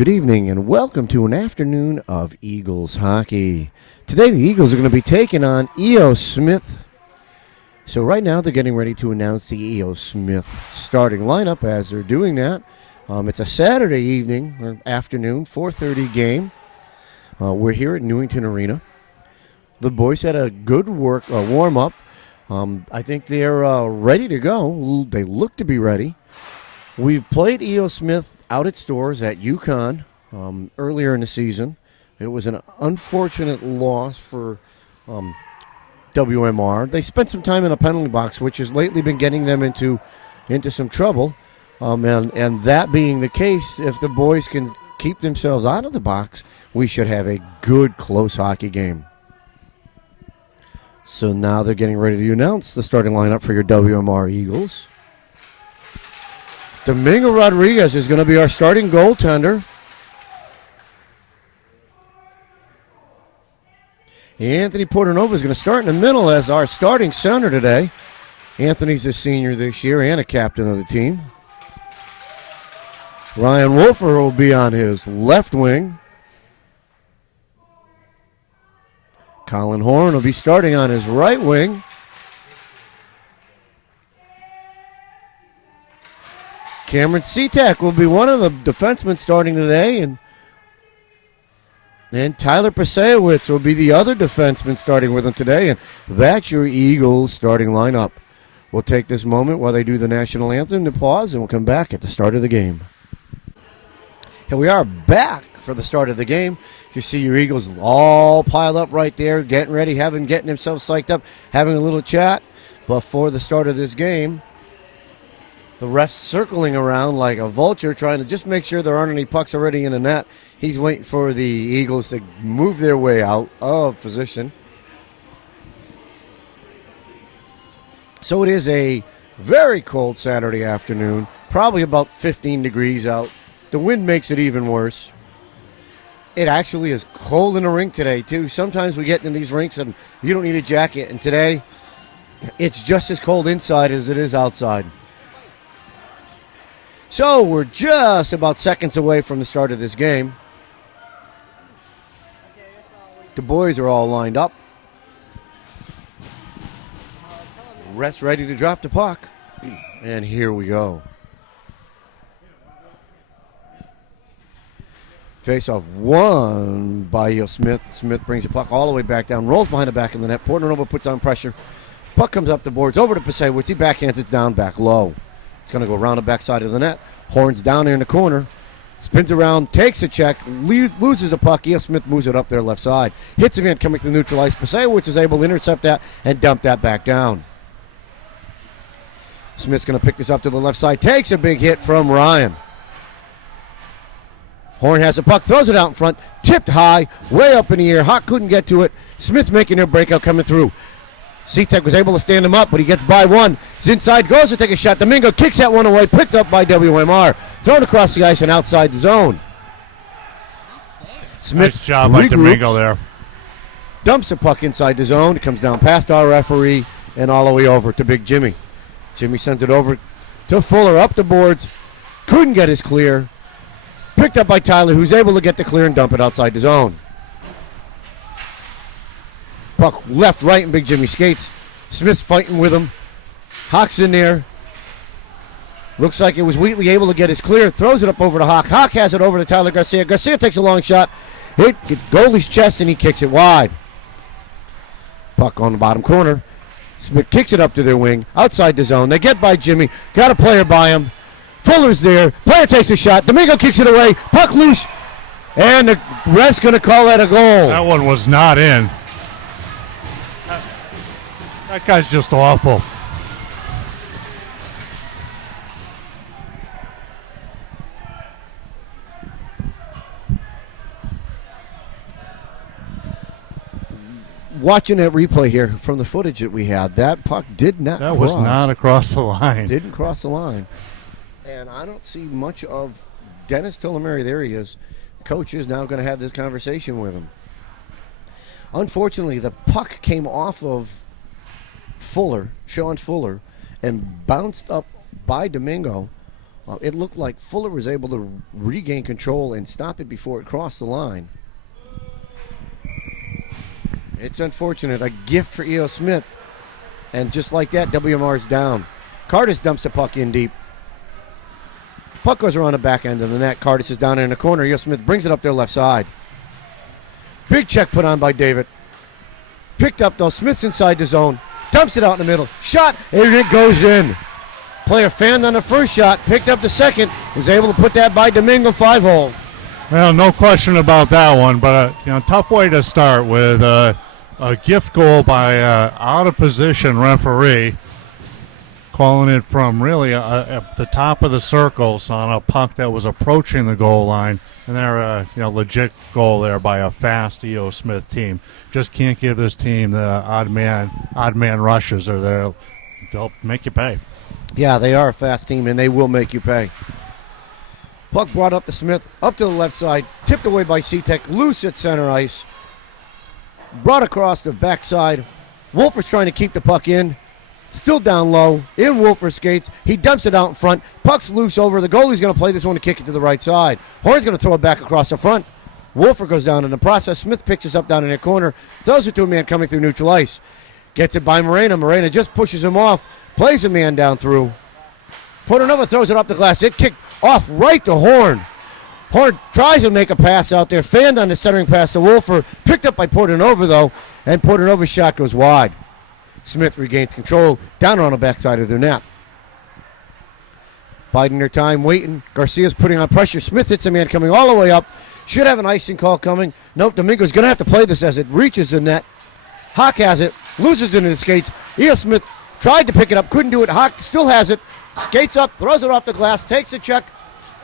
Good evening and welcome to an afternoon of Eagles hockey. Today the Eagles are going to be taking on E.O. Smith. So right now they're getting ready to announce the E.O. Smith starting lineup. As they're doing that, it's a Saturday evening or afternoon, 4:30 game. We're here at Newington Arena. The boys had a good warm-up. I think they're ready to go. They look to be ready. We've played E.O. Smith out at stores at UConn earlier in the season. It was an unfortunate loss for WMR. They spent some time in a penalty box, which has lately been getting them into some trouble. And that being the case, if the boys can keep themselves out of the box, we should have a good, close hockey game. So now they're getting ready to announce the starting lineup for your WMR Eagles. Domingo Rodriguez is going to be our starting goaltender. Anthony Portanova is going to start in the middle as our starting center today. Anthony's a senior this year and a captain of the team. Ryan Wolfer will be on his left wing. Colin Horn will be starting on his right wing. Cameron Seatak will be one of the defensemen starting today, and Tyler Pasewicz will be the other defenseman starting with him today, and that's your Eagles starting lineup. We'll take this moment while they do the national anthem to pause, and we'll come back at the start of the game. Here we are back for the start of the game. You see your Eagles all piled up right there, getting ready, getting themselves psyched up, having a little chat before the start of this game. The ref's circling around like a vulture, trying to just make sure there aren't any pucks already in the net. He's waiting for the Eagles to move their way out of position. So it is a very cold Saturday afternoon, probably about 15 degrees out. The wind makes it even worse. It actually is cold in the rink today, too. Sometimes we get in these rinks and you don't need a jacket, and today it's just as cold inside as it is outside. So we're just about seconds away from the start of this game. The boys are all lined up. Ref's ready to drop the puck. And here we go. Face-off won by E.O. Smith. Smith brings the puck all the way back down, rolls behind the back of the net. Portanova puts on pressure. Puck comes up the boards, over to Pasewicz. He backhands it down, back low. It's going to go around the backside of the net. Horns down there in the corner. Spins around, takes a check, loses the puck. E.O. Smith moves it up their left side. Hits him in, coming to the neutral ice. Pasewicz is able to intercept that and dump that back down. Smith's going to pick this up to the left side. Takes a big hit from Ryan. Horn has the puck, throws it out in front. Tipped high, way up in the air. Hawk couldn't get to it. Smith's making their breakout coming through. Seatek was able to stand him up, but he gets by one. He's inside, goes to take a shot. Domingo kicks that one away, picked up by WMR. Thrown across the ice and outside the zone. Smith nice job by Domingo there. Dumps the puck inside the zone. It comes down past our referee and all the way over to Big Jimmy. Jimmy sends it over to Fuller, up the boards. Couldn't get his clear. Picked up by Tyler, who's able to get the clear and dump it outside the zone. Puck left, right, and Big Jimmy skates. Smith's fighting with him. Hawk's in there. Looks like it was Wheatley able to get his clear. Throws it up over to Hawk. Hawk has it over to Tyler Garcia. Garcia takes a long shot. Hit goalie's chest, and he kicks it wide. Puck on the bottom corner. Smith kicks it up to their wing. Outside the zone. They get by Jimmy. Got a player by him. Fuller's there. Player takes a shot. Domingo kicks it away. Puck loose. And the ref's going to call that a goal. That one was not in. That guy's just awful. Watching that replay here from the footage that we had, that puck did not cross. That was not across the line. Didn't cross the line. And I don't see much of Dennis Tolomeri. There he is. Coach is now going to have this conversation with him. Unfortunately, the puck came off of Fuller, Sean Fuller, and bounced up by Domingo Well, it looked like Fuller was able to regain control and stop it before it crossed the line. It's unfortunate. A gift for E.O. Smith. And just like that, WMR's down. Cardis dumps the puck in deep. Puck goes around the back end of the net. Cardis is down in the corner. E.O. Smith brings it up their left side. Big check put on by David. Picked up, though. Smith's inside the zone. Dumps it out in the middle. Shot, and it goes in. Player fanned on the first shot. Picked up the second. Was able to put that by Domingo 5-hole. Well, no question about that one, but tough way to start with a gift goal by out of position referee, calling it from really at the top of the circles on a puck that was approaching the goal line, and they're legit goal there by a fast E.O. Smith team. Just can't give this team the odd man rushes, or they'll make you pay. Yeah, they are a fast team, and they will make you pay. Puck brought up to Smith, up to the left side, tipped away by C-Tech, loose at center ice. Brought across the backside. Wolfer's trying to keep the puck in. Still down low, in Wolfer's skates. He dumps it out in front. Puck's loose over. The goalie's going to play this one to kick it to the right side. Horn's going to throw it back across the front. Wolfer goes down in the process. Smith picks us up down in the corner. Throws it to a man coming through neutral ice. Gets it by Morena. Morena just pushes him off. Plays a man down through. Portanova throws it up the glass. It kicked off right to Horn. Horn tries to make a pass out there. Fanned on the centering pass to Wolfer. Picked up by Portanova, though. And Portanova's shot goes wide. Smith regains control down on the backside of their net. Biding their time, waiting. Garcia's putting on pressure. Smith hits a man coming all the way up. Should have an icing call coming. Nope, Domingo's going to have to play this as it reaches the net. Hawk has it. Loses it in his skates. E.O. Smith tried to pick it up. Couldn't do it. Hawk still has it. Skates up. Throws it off the glass. Takes a check.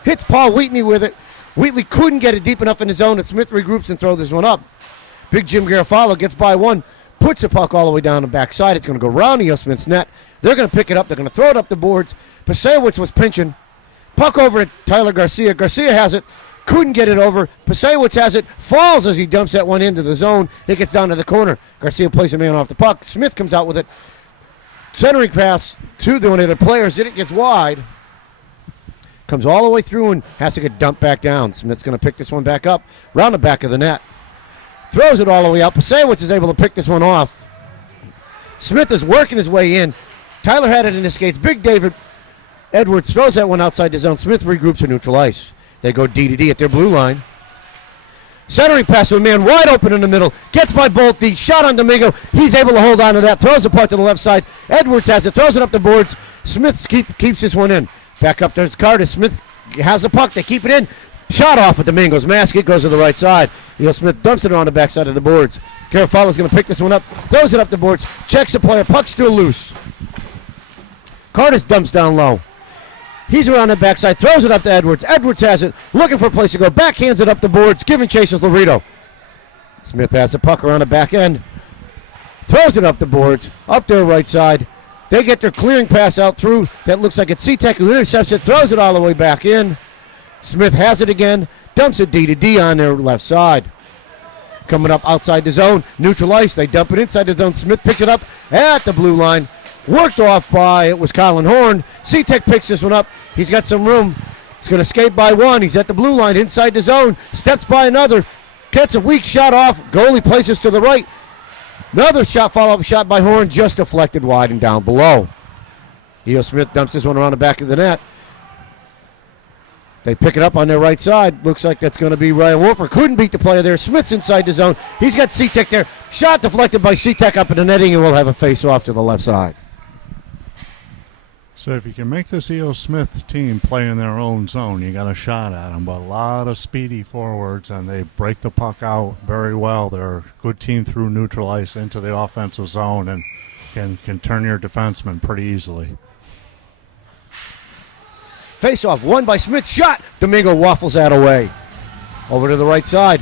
Hits Paul Wheatley with it. Wheatley couldn't get it deep enough in the zone, and Smith regroups and throws this one up. Big Jim Garofalo gets by one. Puts the puck all the way down the backside. It's going to go around E.O. Smith's net. They're going to pick it up. They're going to throw it up the boards. Pasewicz was pinching. Puck over at Tyler Garcia. Garcia has it. Couldn't get it over. Pasewicz has it. Falls as he dumps that one into the zone. It gets down to the corner. Garcia plays a man off the puck. Smith comes out with it. Centering pass to one of the players. Then it gets wide. Comes all the way through and has to get dumped back down. Smith's going to pick this one back up. Round the back of the net. Throws it all the way up. Pasewicz is able to pick this one off. Smith is working his way in. Tyler had it in his skates. Big David Edwards throws that one outside the zone. Smith regroups to neutral ice. They go D-to-D at their blue line. Centering pass to a man wide open in the middle. Gets by both D. Shot on Domingo. He's able to hold on to that. Throws the puck to the left side. Edwards has it. Throws it up the boards. Smith keeps this one in. Back up there's Carter. Smith has the puck. They keep it in. Shot off with Domingo's mask. It goes to the right side. E.O. Smith dumps it on the backside of the boards. Garofalo's going to pick this one up. Throws it up the boards. Checks the player. Puck's still loose. Carter dumps down low. He's around the backside. Throws it up to Edwards. Edwards has it. Looking for a place to go. Backhands it up the boards. Giving chase with Laredo. Smith has the puck around the back end. Throws it up the boards. Up their right side. They get their clearing pass out through. That looks like it's C-Tech who intercepts it. Throws it all the way back in. Smith has it again. Dumps it D-to-D on their left side. Coming up outside the zone. Neutral ice. They dump it inside the zone. Smith picks it up at the blue line. Worked off by, it was Colin Horn. C-Tech picks this one up. He's got some room. He's going to skate by one. He's at the blue line inside the zone. Steps by another. Gets a weak shot off. Goalie places to the right. Another shot, follow-up shot by Horn, just deflected wide and down below. E.O. Smith dumps this one around the back of the net. They pick it up on their right side. Looks like that's going to be Ryan Wolfer. Couldn't beat the player there. Smith's inside the zone. He's got C-Tech there. Shot deflected by C-Tech up in the netting, and we'll have a face-off to the left side. So if you can make this E.O. Smith team play in their own zone, you got a shot at them. But a lot of speedy forwards, and they break the puck out very well. They're a good team through neutral ice into the offensive zone and can turn your defenseman pretty easily. Face-off, won by Smith. Shot. Domingo waffles that away. Over to the right side.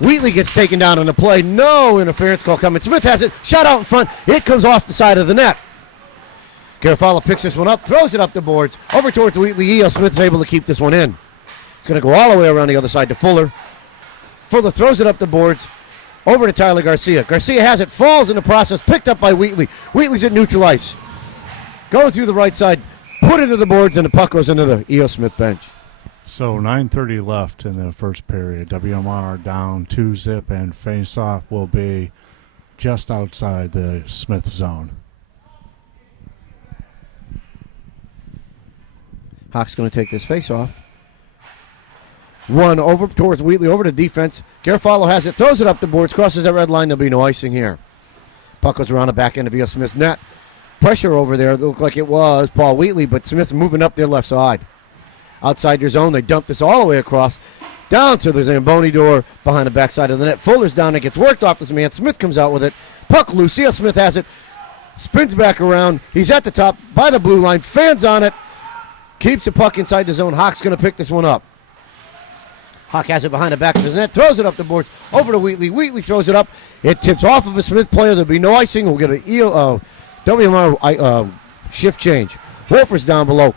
Wheatley gets taken down on the play. No interference call coming. Smith has it. Shot out in front. It comes off the side of the net. Garofalo picks this one up, throws it up the boards, over towards Wheatley. E.O. Smith's able to keep this one in. It's going to go all the way around the other side to Fuller. Fuller throws it up the boards, over to Tyler Garcia. Garcia has it, falls in the process, picked up by Wheatley. Wheatley's at neutral ice. Going through the right side, put into the boards, and the puck goes into the E.O. Smith bench. So 9:30 left in the first period. WMR down 2-0, and face-off will be just outside the Smith zone. Hawk's going to take this face-off. One over towards Wheatley, over to defense. Garofalo has it, throws it up the boards, crosses that red line. There'll be no icing here. Puck goes around the back end of E.O. Smith's net. Pressure over there. It looked like it was Paul Wheatley, but Smith's moving up their left side. Outside their zone, they dump this all the way across, down to the Zamboni door behind the backside of the net. Fuller's down. It gets worked off this man. Smith comes out with it. Puck loose. E.O. Smith has it. Spins back around. He's at the top by the blue line. Fans on it. Keeps the puck inside the zone. Hawk's going to pick this one up. Hawk has it behind the back of his net. Throws it up the boards. Over to Wheatley. Wheatley throws it up. It tips off of a Smith player. There'll be no icing. We'll get a WMR shift change. Wolfer's down below.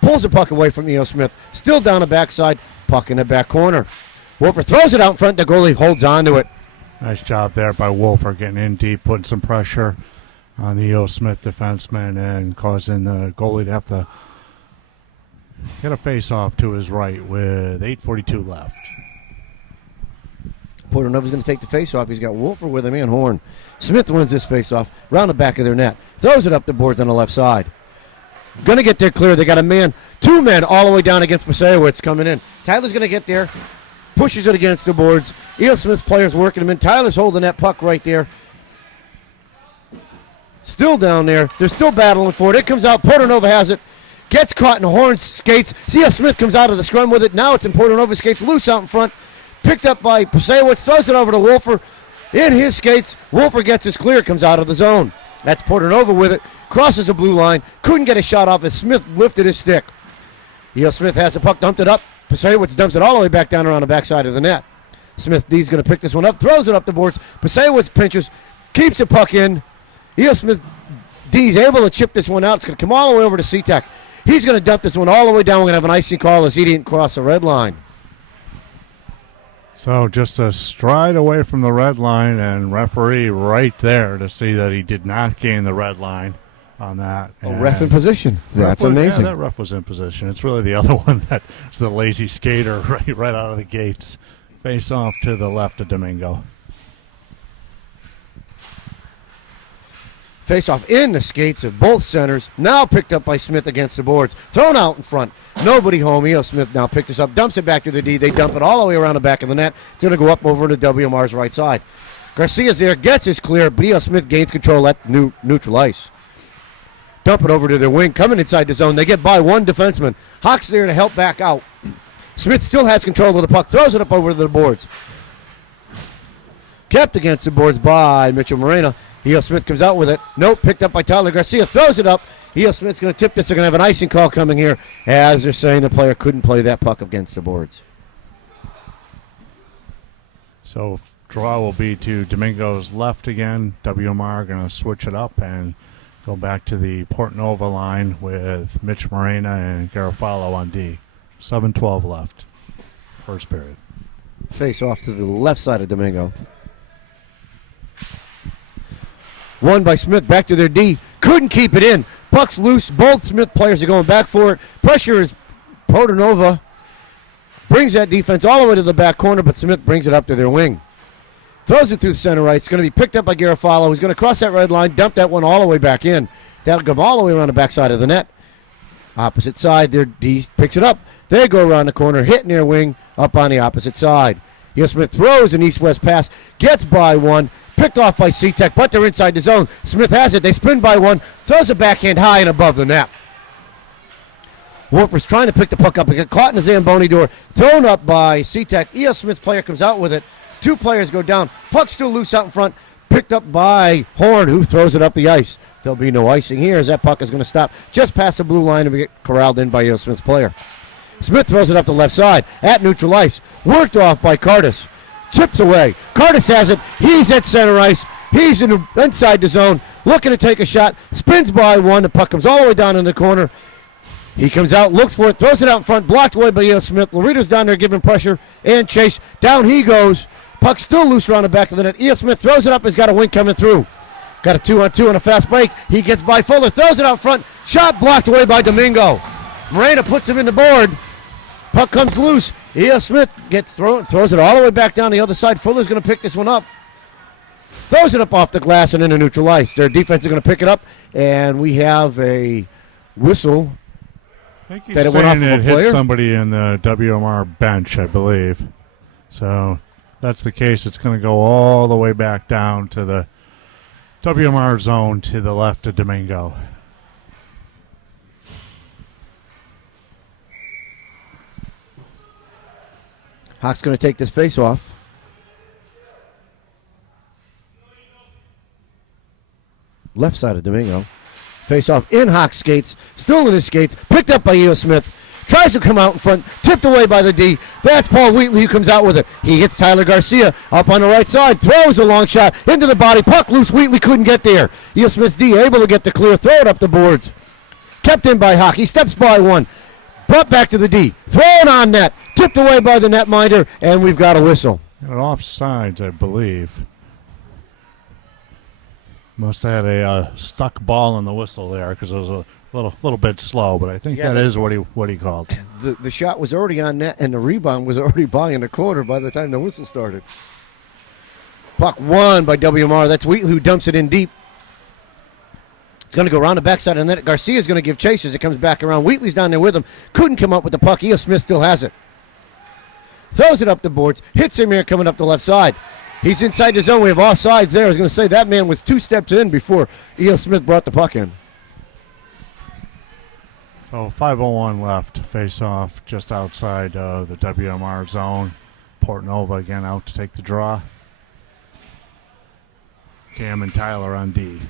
Pulls the puck away from E.O. Smith. Still down the backside. Puck in the back corner. Wolfer throws it out in front. The goalie holds on to it. Nice job there by Wolfer, getting in deep, putting some pressure on the E.O. Smith defenseman and causing the goalie to have to get a face-off to his right with 8:42 left. Portanova's going to take the face-off. He's got Wolfer with him and Horn. Smith wins this face-off. Round the back of their net. Throws it up the boards on the left side. Going to get there clear. They got a man, two men all the way down against Pasewicz coming in. Tyler's going to get there. Pushes it against the boards. E.O. Smith's players working him in. Tyler's holding that puck right there. Still down there. They're still battling for it. It comes out. Portanova has it. Gets caught in Horn's skates. E.O. Smith comes out of the scrum with it. Now it's in Portanova's skates. Loose out in front. Picked up by Pasewicz. Throws it over to Wolfer. In his skates. Wolfer gets his clear. Comes out of the zone. That's Portanova with it. Crosses the blue line. Couldn't get a shot off as Smith lifted his stick. E.O. Smith has the puck. Dumped it up. Pasewicz dumps it all the way back down around the backside of the net. Smith D's going to pick this one up. Throws it up the boards. Pasewicz pinches. Keeps the puck in. E.O. Smith D's able to chip this one out. It's going to come all the way over to C-Tech. He's going to dump this one all the way down. We're going to have an icing call as he didn't cross the red line. So just a stride away from the red line, and referee right there to see that he did not gain the red line on that. A ref in position. That's amazing. Yeah, that ref was in position. It's really the other one that's the lazy skater right out of the gates. Face off to the left of Domingo. Face off in the skates of both centers. Now picked up by Smith against the boards. Thrown out in front. Nobody home. E.O. Smith now picks this up. Dumps it back to the D. They dump it all the way around the back of the net. It's going to go up over to WMR's right side. Garcia's there. Gets his clear. But E.O. Smith gains control at neutral ice. Dump it over to their wing. Coming inside the zone. They get by one defenseman. Hawk's there to help back out. Smith still has control of the puck. Throws it up over to the boards. Kept against the boards by Mitchell Morena. E.O. Smith comes out with it. Nope, picked up by Tyler Garcia. Throws it up. E.O. Smith's going to tip this. They're going to have an icing call coming here as they're saying the player couldn't play that puck against the boards. So draw will be to Domingo's left again. WMR going to switch it up and go back to the Portanova line with Mitch Morena and Garofalo on D. 7:12 left. First period. Face off to the left side of Domingo. One by Smith, back to their D. Couldn't keep it in. Puck's loose. Both Smith players are going back for it. Pressure is Portanova. Brings that defense all the way to the back corner, but Smith brings it up to their wing. Throws it through center right. It's going to be picked up by Garofalo. He's going to cross that red line, dump that one all the way back in. That'll come all the way around the backside of the net. Opposite side, their D picks it up. They go around the corner, hit near wing, up on the opposite side. E.O. Smith throws an east-west pass, gets by one, picked off by C-Tech, but they're inside the zone. Smith has it. They spin by one, throws a backhand high and above the net. Wolfer's trying to pick the puck up. It got caught in the Zamboni door, thrown up by C-Tech. E.O. Smith's player comes out with it. Two players go down. Puck still loose out in front, picked up by Horn, who throws it up the ice. There'll be no icing here as that puck is going to stop just past the blue line and get corralled in by E.O. Smith's player. Smith throws it up the left side at neutral ice. Worked off by Cardis. Chips away. Cardis has it. He's at center ice. He's inside the zone. Looking to take a shot. Spins by one. The puck comes all the way down in the corner. He comes out, looks for it, throws it out in front. Blocked away by E.O. Smith. Laredo's down there giving pressure and chase. Down he goes. Puck still loose around the back of the net. E.O. Smith throws it up. He's got a wing coming through. Got a 2-on-2 on a fast break. He gets by Fuller, throws it out front. Shot blocked away by Domingo. Moreno puts him in the board. Puck comes loose. E.O. Smith throws it all the way back down the other side. Fuller's going to pick this one up. Throws it up off the glass and into neutral ice. Their defense is going to pick it up, and we have a whistle. I think he's that it went off saying of a it hit player? somebody in the WMR bench, I believe. So if that's the case, it's going to go all the way back down to the WMR zone to the left of Domingo. Hawk's going to take this face off. Left side of Domingo. Face off in Hawk's skates. Still in his skates. Picked up by E.O. Smith. Tries to come out in front. Tipped away by the D. That's Paul Wheatley who comes out with it. He hits Tyler Garcia up on the right side. Throws a long shot into the body. Puck loose. Wheatley couldn't get there. E.O. Smith's D able to get the clear. Throw it up the boards. Kept in by Hawk. He steps by one. Brought back to the D. Thrown on net. Tipped away by the netminder. And we've got a whistle. An offsides, I believe. Must have had a stuck ball in the whistle there because it was a little bit slow, but I think that is what he called. The shot was already on net, and the rebound was already by in the corner by the time the whistle started. Puck won by WMR. That's Wheatley who dumps it in deep. It's going to go around the backside of the net. Garcia's going to give chase as it comes back around. Wheatley's down there with him. Couldn't come up with the puck. E.O. Smith still has it. Throws it up the boards. Hits him here coming up the left side. He's inside the zone. We have offsides there. I was going to say that man was 2 steps in before E.O. Smith brought the puck in. So 5:01 left. Face off just outside of the WMR zone. Portnova again out to take the draw. Cam and Tyler on D.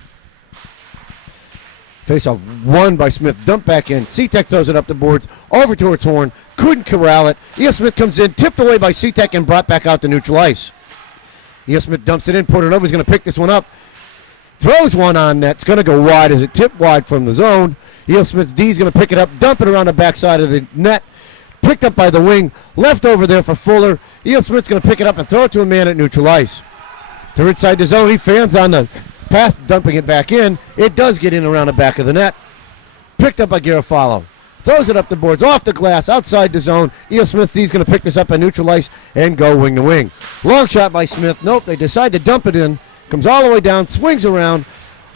Face-off won by Smith. Dumped back in. C-Tech throws it up the boards. Over towards Horn. Couldn't corral it. E.O. Smith comes in. Tipped away by C-Tech and brought back out to neutral ice. E.O. Smith dumps it in. Portnova's going to pick this one up. Throws one on net. It's going to go wide as it tipped wide from the zone. E.O. Smith's D is going to pick it up. Dump it around the backside of the net. Picked up by the wing. Left over there for Fuller. E.O. Smith's going to pick it up and throw it to a man at neutral ice. To inside the zone. He fans on the pass, dumping it back in. It does get in around the back of the net. Picked up by Garofalo. Throws it up the boards, off the glass, outside the zone. E.O. Smith D's going to pick this up at neutral ice and go wing to wing. Long shot by Smith. Nope, they decide to dump it in. Comes all the way down, swings around,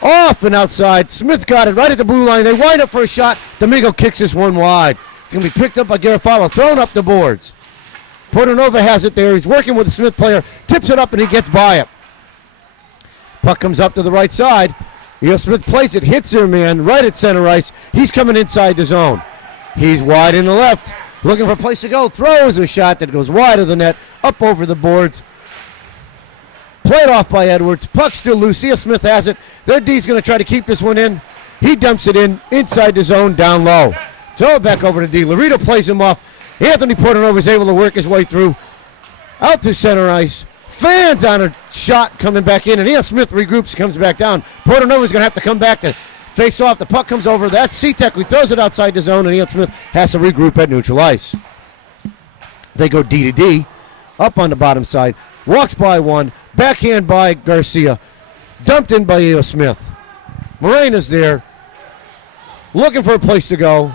off and outside. Smith's got it right at the blue line. They wind up for a shot. Domingo kicks this one wide. It's going to be picked up by Garofalo, thrown up the boards. Portnova has it there. He's working with the Smith player, tips it up, and he gets by it. Puck comes up to the right side. E.O. Smith plays it, hits their man right at center ice. He's coming inside the zone. He's wide in the left, looking for a place to go. Throws a shot that goes wide of the net, up over the boards. Played off by Edwards. Puck still loose. E.O. Smith has it. Their D's going to try to keep this one in. He dumps it in inside the zone, down low. Throw it back over to D. Laredo plays him off. Anthony Portnova is able to work his way through. Out to center ice. Fans on a shot coming back in, and E.O. Smith regroups, comes back down. Portnova's going to have to come back to face off. The puck comes over. That's C-Tech who throws it outside the zone, and E.O. Smith has to regroup at neutral ice. They go D to D, up on the bottom side. Walks by one, backhand by Garcia. Dumped in by E.O. Smith. Morena's there, looking for a place to go.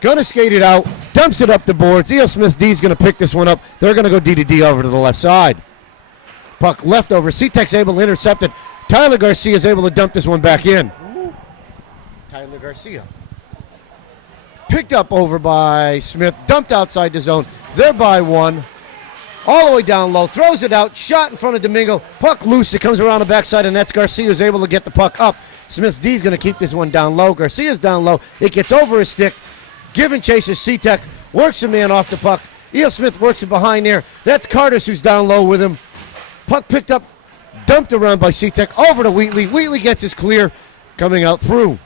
Gonna skate it out, dumps it up the boards. E.O. Smith's D's gonna pick this one up. They're gonna go D to D over to the left side. Puck left over. C-Tech's able to intercept it. Tyler Garcia is able to dump this one back in. Tyler Garcia. Picked up over by Smith, dumped outside the zone. They're by one. All the way down low, throws it out, shot in front of Domingo. Puck loose, it comes around the backside, and that's Garcia who's able to get the puck up. Smith's D's gonna keep this one down low. Garcia's down low. It gets over his stick. Giving chases C-Tech, works a man off the puck. E.O. Smith works it behind there. That's Cardis who's down low with him. Puck picked up, dumped around by C-Tech, over to Wheatley. Wheatley gets his clear, coming out through.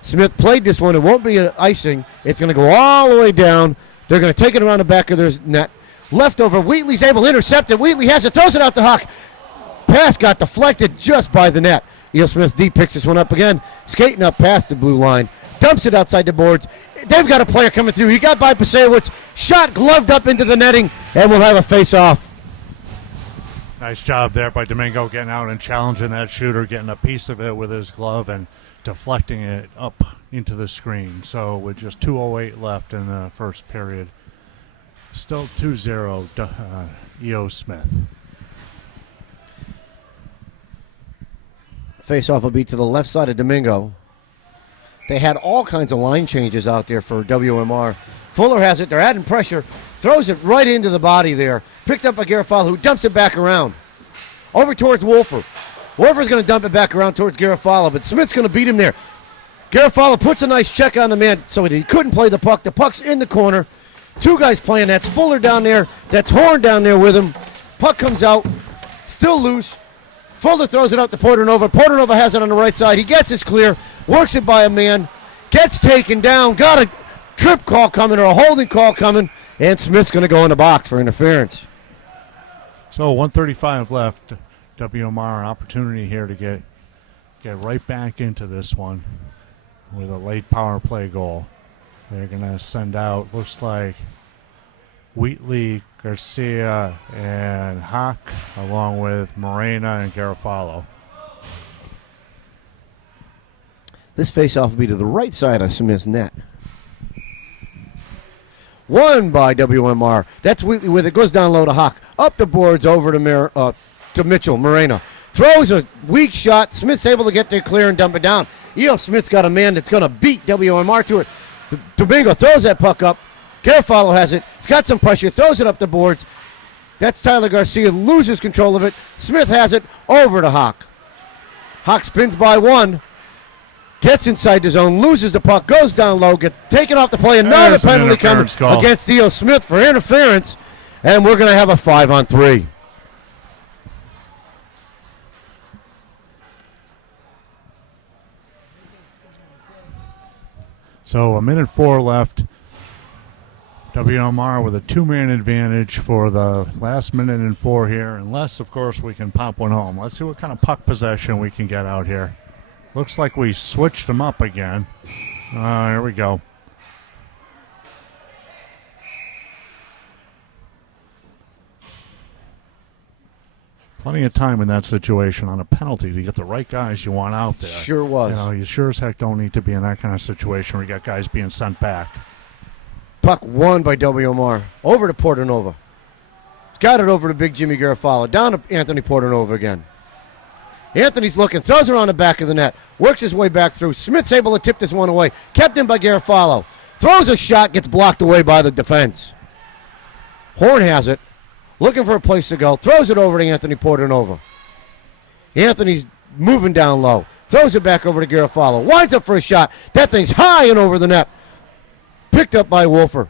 Smith played this one. It won't be an icing. It's going to go all the way down. They're going to take it around the back of their net. Left over. Wheatley's able to intercept it. Wheatley has it, throws it out to Hawk. Pass got deflected just by the net. E.O. Smith's D picks this one up again, skating up past the blue line. Dumps it outside the boards. They've got a player coming through. He got by Pasewicz. Shot gloved up into the netting, and we'll have a face-off. Nice job there by Domingo getting out and challenging that shooter, getting a piece of it with his glove and deflecting it up into the screen. So with just 2:08 left in the first period, still 2-0 E.O. Smith. Face-off will be to the left side of Domingo. They had all kinds of line changes out there for WMR. Fuller has it. They're adding pressure. Throws it right into the body there. Picked up by Garofalo, who dumps it back around. Over towards Wolfer. Wolfer's going to dump it back around towards Garofalo, but Smith's going to beat him there. Garofalo puts a nice check on the man so that he couldn't play the puck. The puck's in the corner. Two guys playing. That's Fuller down there. That's Horn down there with him. Puck comes out. Still loose. Fuller throws it up to Portanova. Portanova has it on the right side. He gets his clear. Works it by a man. Gets taken down. Got a trip call coming or a holding call coming. And Smith's going to go in the box for interference. So 1:35 left. WMR opportunity here to get right back into this one with a late power play goal. They're going to send out, looks like, Wheatley, Garcia, and Hawk, along with Morena and Garofalo. This faceoff will be to the right side of Smith's net. Won by WMR. That's Wheatley with it. Goes down low to Hawk. Up the boards over to Mitchell. Morena throws a weak shot. Smith's able to get there clear and dump it down. E.O. Smith's got a man that's going to beat WMR to it. Domingo throws that puck up. Garofalo has it. He's got some pressure. Throws it up the boards. That's Tyler Garcia. Loses control of it. Smith has it over to Hawk. Hawk spins by one. Gets inside the zone. Loses the puck. Goes down low. Gets taken off the play. Another penalty coming against E.O. Smith for interference. And we're going to have a 5-on-3. So 1:04 left. WMR with a two-man advantage for the last minute and 4 here, unless, of course, we can pop one home. Let's see what kind of puck possession we can get out here. Looks like we switched them up again. Here we go. Plenty of time in that situation on a penalty to get the right guys you want out there. Sure was. You know, you sure as heck don't need to be in that kind of situation where you got guys being sent back. Puck won by WMR. Over to Portanova. It's got it over to Big Jimmy Garofalo. Down to Anthony Portanova again. Anthony's looking. Throws her on the back of the net. Works his way back through. Smith's able to tip this one away. Kept in by Garofalo. Throws a shot. Gets blocked away by the defense. Horn has it. Looking for a place to go. Throws it over to Anthony Portanova. Anthony's moving down low. Throws it back over to Garofalo. Winds up for a shot. That thing's high and over the net. Picked up by Wolfer.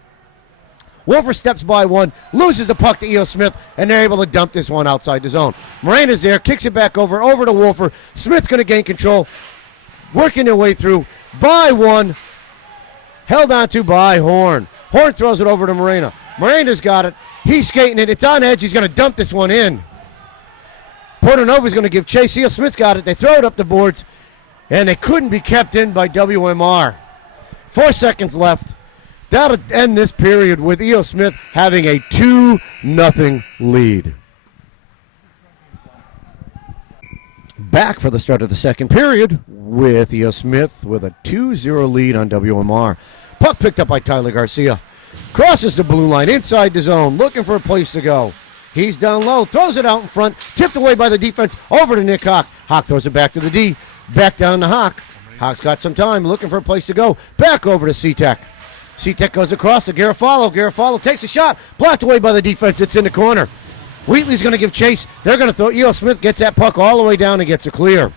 Wolfer steps by one, loses the puck to E.O. Smith, and they're able to dump this one outside the zone. Morena's there, kicks it back over to Wolfer. Smith's going to gain control, working their way through. By one, held on to by Horn. Horn throws it over to Morena. Morena's got it. He's skating it. It's on edge. He's going to dump this one in. Portanova's going to give chase. E.O. Smith's got it. They throw it up the boards, and they couldn't be kept in by WMR. 4 seconds left. That'll end this period with E.O. Smith having a 2-0 lead. Back for the start of the second period with E.O. Smith with a 2-0 lead on WMR. Puck picked up by Tyler Garcia. Crosses the blue line inside the zone, looking for a place to go. He's down low, throws it out in front, tipped away by the defense, over to Nick Hawk. Hawk throws it back to the D, back down to Hawk. Hawk's got some time, looking for a place to go. Back over to C-Tech. C-Tech goes across to Garofalo. Garofalo takes a shot. Blocked away by the defense. It's in the corner. Wheatley's going to give chase. They're going to throw. E.O. Smith gets that puck all the way down and gets it clear.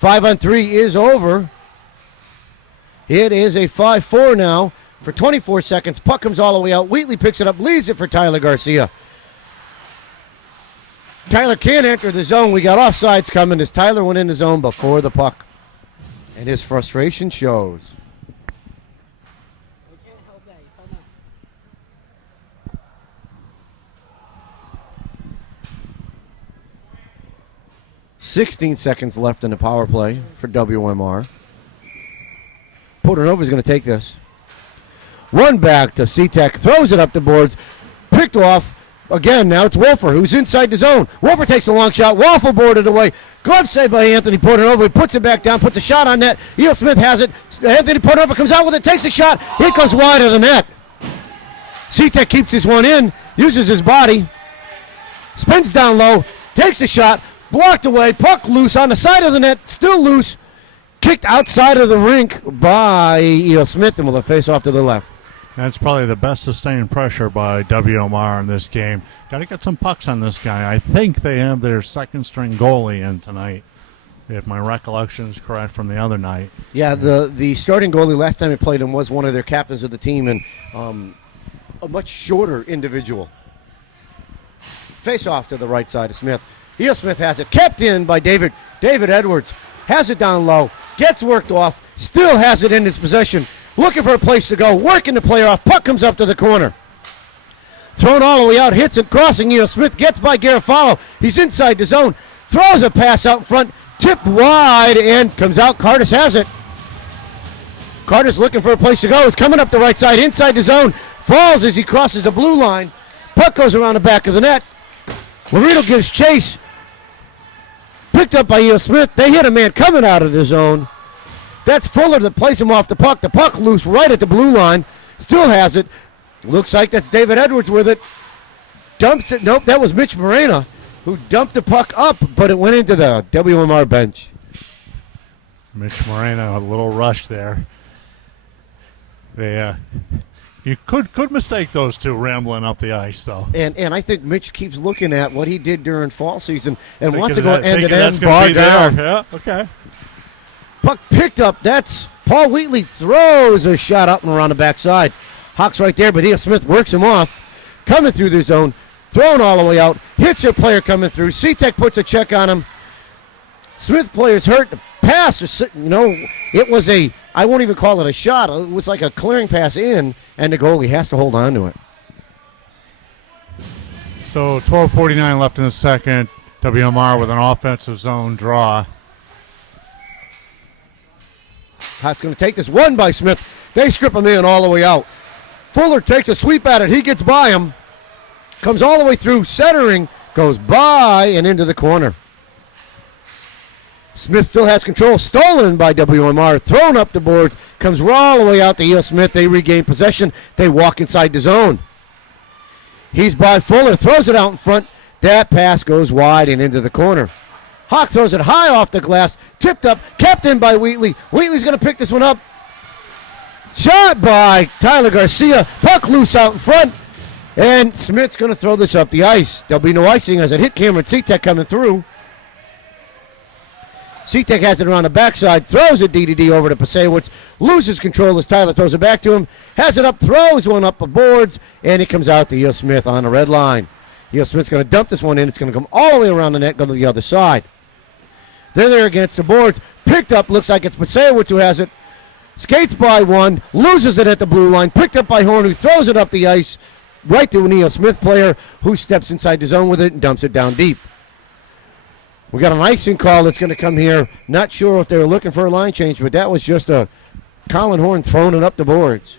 5-on-3 is over. It is a 5-4 now for 24 seconds. Puck comes all the way out. Wheatley picks it up, leaves it for Tyler Garcia. Tyler can't enter the zone. We got offsides coming as Tyler went in the zone before the puck. And his frustration shows. 16 seconds left in the power play for WMR. Portanova's going to take this. Run back to C-Tech, throws it up the boards, picked off, Again, now it's Wolfer, who's inside the zone. Wolfer takes a long shot. Waffle boarded away. Glove saved by Anthony Portanova. He puts it back down, puts a shot on net. E.O. Smith has it. Anthony Portanova comes out with it, takes a shot. It goes wide of the net. CTEC keeps this one in, uses his body, spins down low, takes a shot, blocked away, puck loose on the side of the net, still loose, kicked outside of the rink by E.O. Smith, and will face off to the left. That's probably the best sustained pressure by WMR in this game. Got to get some pucks on this guy. I think they have their second-string goalie in tonight, if my recollection is correct from the other night. Yeah, the starting goalie last time I played him was one of their captains of the team, and a much shorter individual. Face off to the right side of Smith. E.O. Smith has it, kept in by David Edwards. Has it down low, gets worked off, still has it in his possession. Looking for a place to go, working the player off. Puck comes up to the corner. Thrown all the way out, hits it, crossing E.O. Smith, gets by Garofalo. He's inside the zone, throws a pass out in front, tipped wide, and comes out. Cardis has it. Cardis looking for a place to go. Is coming up the right side, inside the zone. Falls as he crosses the blue line. Puck goes around the back of the net. Laredo gives chase. Picked up by E.O. Smith. They hit a man coming out of the zone. That's Fuller that plays him off the puck. The puck loose right at the blue line. Still has it. Looks like that's David Edwards with it. Dumps it. Nope, that was Mitch Morena who dumped the puck up, but it went into the WMR bench. Mitch Morena, a little rush there. You could mistake those two rambling up the ice, though. And I think Mitch keeps looking at what he did during fall season and Thinking wants to go end to end, bar bar down. Yeah, okay. Puck picked up. That's Paul Wheatley throws a shot up and around the backside. Hawks right there, but E.O. Smith works him off. Coming through the zone, thrown all the way out. Hits a player coming through. CTEC puts a check on him. Smith player's hurt. The pass, it was I won't even call it a shot. It was like a clearing pass in, and the goalie has to hold on to it. So 12:49 left in the second. WMR with an offensive zone draw. Hawks going to take this one by Smith. They strip him in all the way out. Fuller takes a sweep at it. He gets by him. Comes all the way through, centering, goes by and into the corner. Smith still has control. Stolen by WMR. Thrown up the boards. Comes all the way out to E.O. Smith. They regain possession. They walk inside the zone. He's by Fuller. Throws it out in front. That pass goes wide and into the corner. Hawk throws it high off the glass. Tipped up. Kept in by Wheatley. Wheatley's going to pick this one up. Shot by Tyler Garcia. Puck loose out in front. And Smith's going to throw this up the ice. There'll be no icing as it hit Cameron CTEC coming through. CTEC has it around the backside. Throws it DDD over to Pasewicz. Loses control as Tyler throws it back to him. Has it up. Throws one up the boards. And it comes out to E.O. Smith on the red line. E.O. Smith's going to dump this one in. It's going to come all the way around the net, go to the other side. They're there against the boards. Picked up. Looks like it's Pasewicz who has it. Skates by one. Loses it at the blue line. Picked up by Horn, who throws it up the ice right to an E.O. Smith player who steps inside the zone with it and dumps it down deep. We got an icing call that's going to come here. Not sure if they were looking for a line change, but that was just a Colin Horn throwing it up the boards.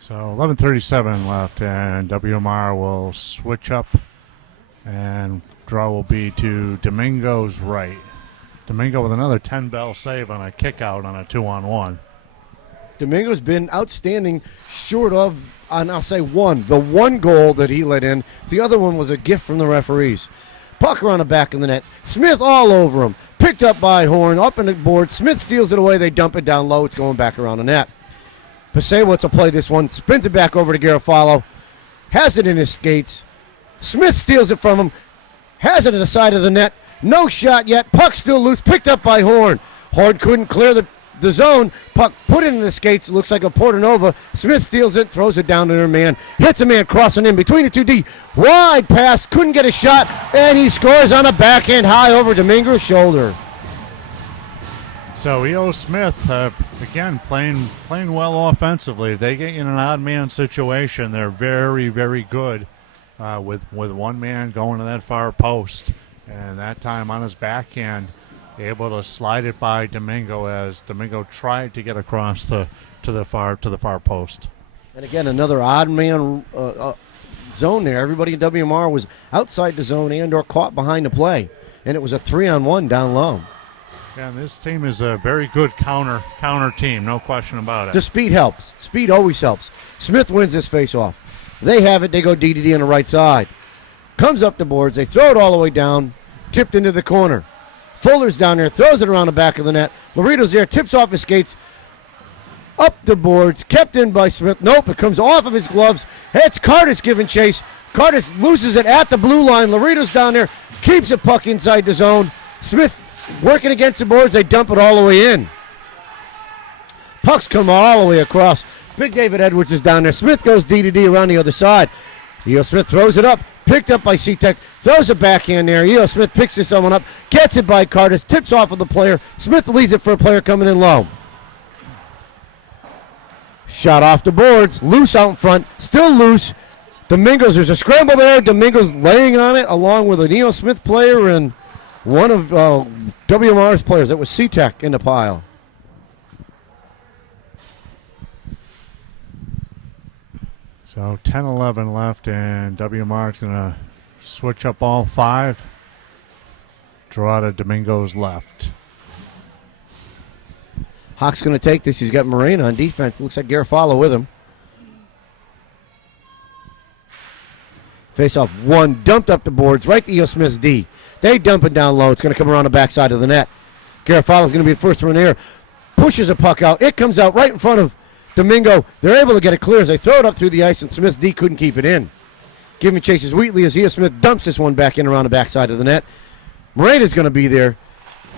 So 11:37 left, and WMR will switch up, and draw will be to Domingo's right. Domingo with another 10-bell save on a kick-out on a 2-on-1. Domingo's been outstanding short of, and I'll say the one goal that he let in. The other one was a gift from the referees. Puck around the back of the net. Smith all over him. Picked up by Horn, up in the board. Smith steals it away. They dump it down low. It's going back around the net. Pasewicz will play this one. Spins it back over to Garofalo. Has it in his skates. Smith steals it from him. Has it in the side of the net. No shot yet. Puck still loose. Picked up by Horn. Horn couldn't clear the zone. Puck put it in the skates. Looks like a Portanova. Smith steals it. Throws it down to their man. Hits a man crossing in between the 2D. Wide pass. Couldn't get a shot. And he scores on a backhand high over Domingo's shoulder. So E.O. Smith, again, playing well offensively. If they get in an odd man situation, they're very, very good with one man going to that far post. And that time on his backhand, able to slide it by Domingo as Domingo tried to get across to the far post. And again, another odd man zone there. Everybody in WMR was outside the zone and or caught behind the play. And it was a 3-on-1 down low. Yeah, and this team is a very good counter team, no question about it. The speed helps. Speed always helps. Smith wins this face-off. They have it. They go DDD on the right side. Comes up the boards. They throw it all the way down. Tipped into the corner. Fuller's down there. Throws it around the back of the net. Laredo's there. Tips off his skates. Up the boards. Kept in by Smith. Nope. It comes off of his gloves. It's Cardis giving chase. Cardis loses it at the blue line. Laredo's down there. Keeps the puck inside the zone. Smith working against the boards. They dump it all the way in. Pucks come all the way across. Big David Edwards is down there. Smith goes D around the other side. E.O. Smith throws it up. Picked up by C-Tech. Throws it backhand there. E.O. Smith picks this one up. Gets it by Cardis. Tips off of the player. Smith leaves it for a player coming in low. Shot off the boards. Loose out in front. Still loose. Domingos, there's a scramble there. Domingos laying on it along with an E.O. Smith player and one of WMR's players. That was C-Tech in the pile. So 10-11 left, and WMR is going to switch up all five. Draw out of Domingo's left. Hawk's going to take this. He's got Moreno on defense. Looks like Garofalo with him. Face-off one, dumped up the boards, right to E.O. Smith's D. They dump it down low. It's going to come around the backside of the net. Garofalo's going to be the first one there. Pushes a puck out. It comes out right in front of Domingo. They're able to get it clear as they throw it up through the ice, and Smith's D couldn't keep it in. Giving chases Wheatley as E.O. Smith dumps this one back in around the backside of the net. Morena's going to be there.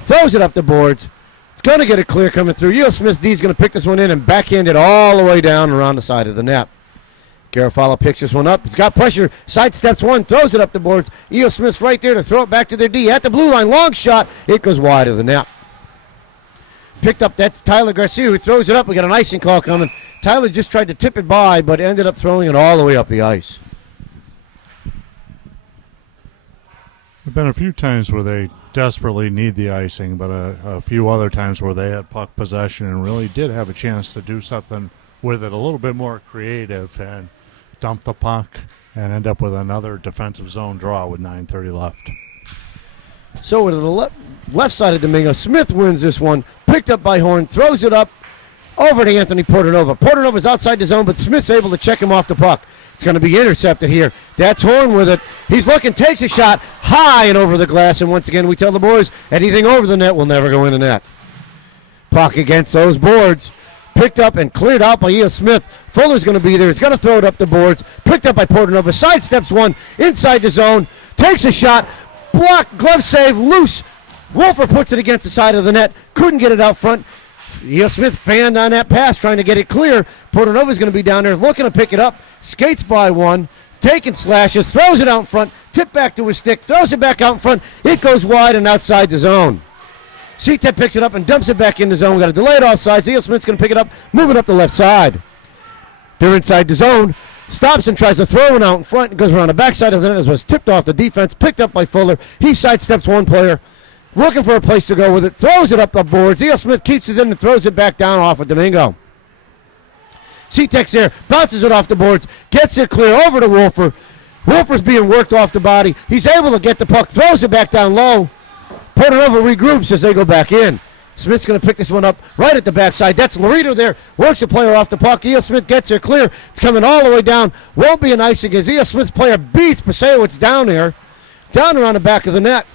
Throws it up the boards. It's going to get it clear coming through. E.O. Smith's D is going to pick this one in and backhand it all the way down around the side of the net. Garofalo picks this one up. He's got pressure. Sidesteps one. Throws it up the boards. E.O. Smith's right there to throw it back to their D. At the blue line. Long shot. It goes wide of the net. Picked up. That's Tyler Garcia who throws it up. We got an icing call coming. Tyler just tried to tip it by, but ended up throwing it all the way up the ice. There have been a few times where they desperately need the icing, but a few other times where they had puck possession and really did have a chance to do something with it a little bit more creative and dump the puck and end up with another defensive zone draw with 9:30 left. So to the left side of Domingo, Smith wins this one. Picked up by Horn, throws it up over to Anthony Portanova. Portanova's outside the zone, but Smith's able to check him off the puck. It's going to be intercepted here. That's Horn with it. He's looking, takes a shot high and over the glass, and once again we tell the boys anything over the net will never go in the net. Puck against those boards. Picked up and cleared out by E.O. Smith. Fuller's going to be there. He's going to throw it up the boards. Picked up by Portanova. Sidesteps one inside the zone. Takes a shot. Block, glove save, loose. Wolfer puts it against the side of the net. Couldn't get it out front. E.O. Smith fanned on that pass, trying to get it clear. Portanova's going to be down there looking to pick it up. Skates by one. Taking slashes. Throws it out in front. Tip back to his stick. Throws it back out in front. It goes wide and outside the zone. C-Tech picks it up and dumps it back in the zone. Got a delay at all sides. E.O. Smith's going to pick it up, moving up the left side. They're inside the zone. Stops and tries to throw it out in front. It goes around the backside of the net as was tipped off the defense. Picked up by Fuller. He sidesteps one player. Looking for a place to go with it. Throws it up the boards. E.O. Smith keeps it in and throws it back down off of Domingo. C-Tech's there. Bounces it off the boards. Gets it clear over to Wolfer. Wolfer's being worked off the body. He's able to get the puck. Throws it back down low. Portanova regroups as they go back in. Smith's going to pick this one up right at the backside. That's Laredo there. Works the player off the puck. E.O. Smith gets there clear. It's coming all the way down. Won't be an icing as E.O. Smith's player beats Paseo. It's down there. Down around the back of the net.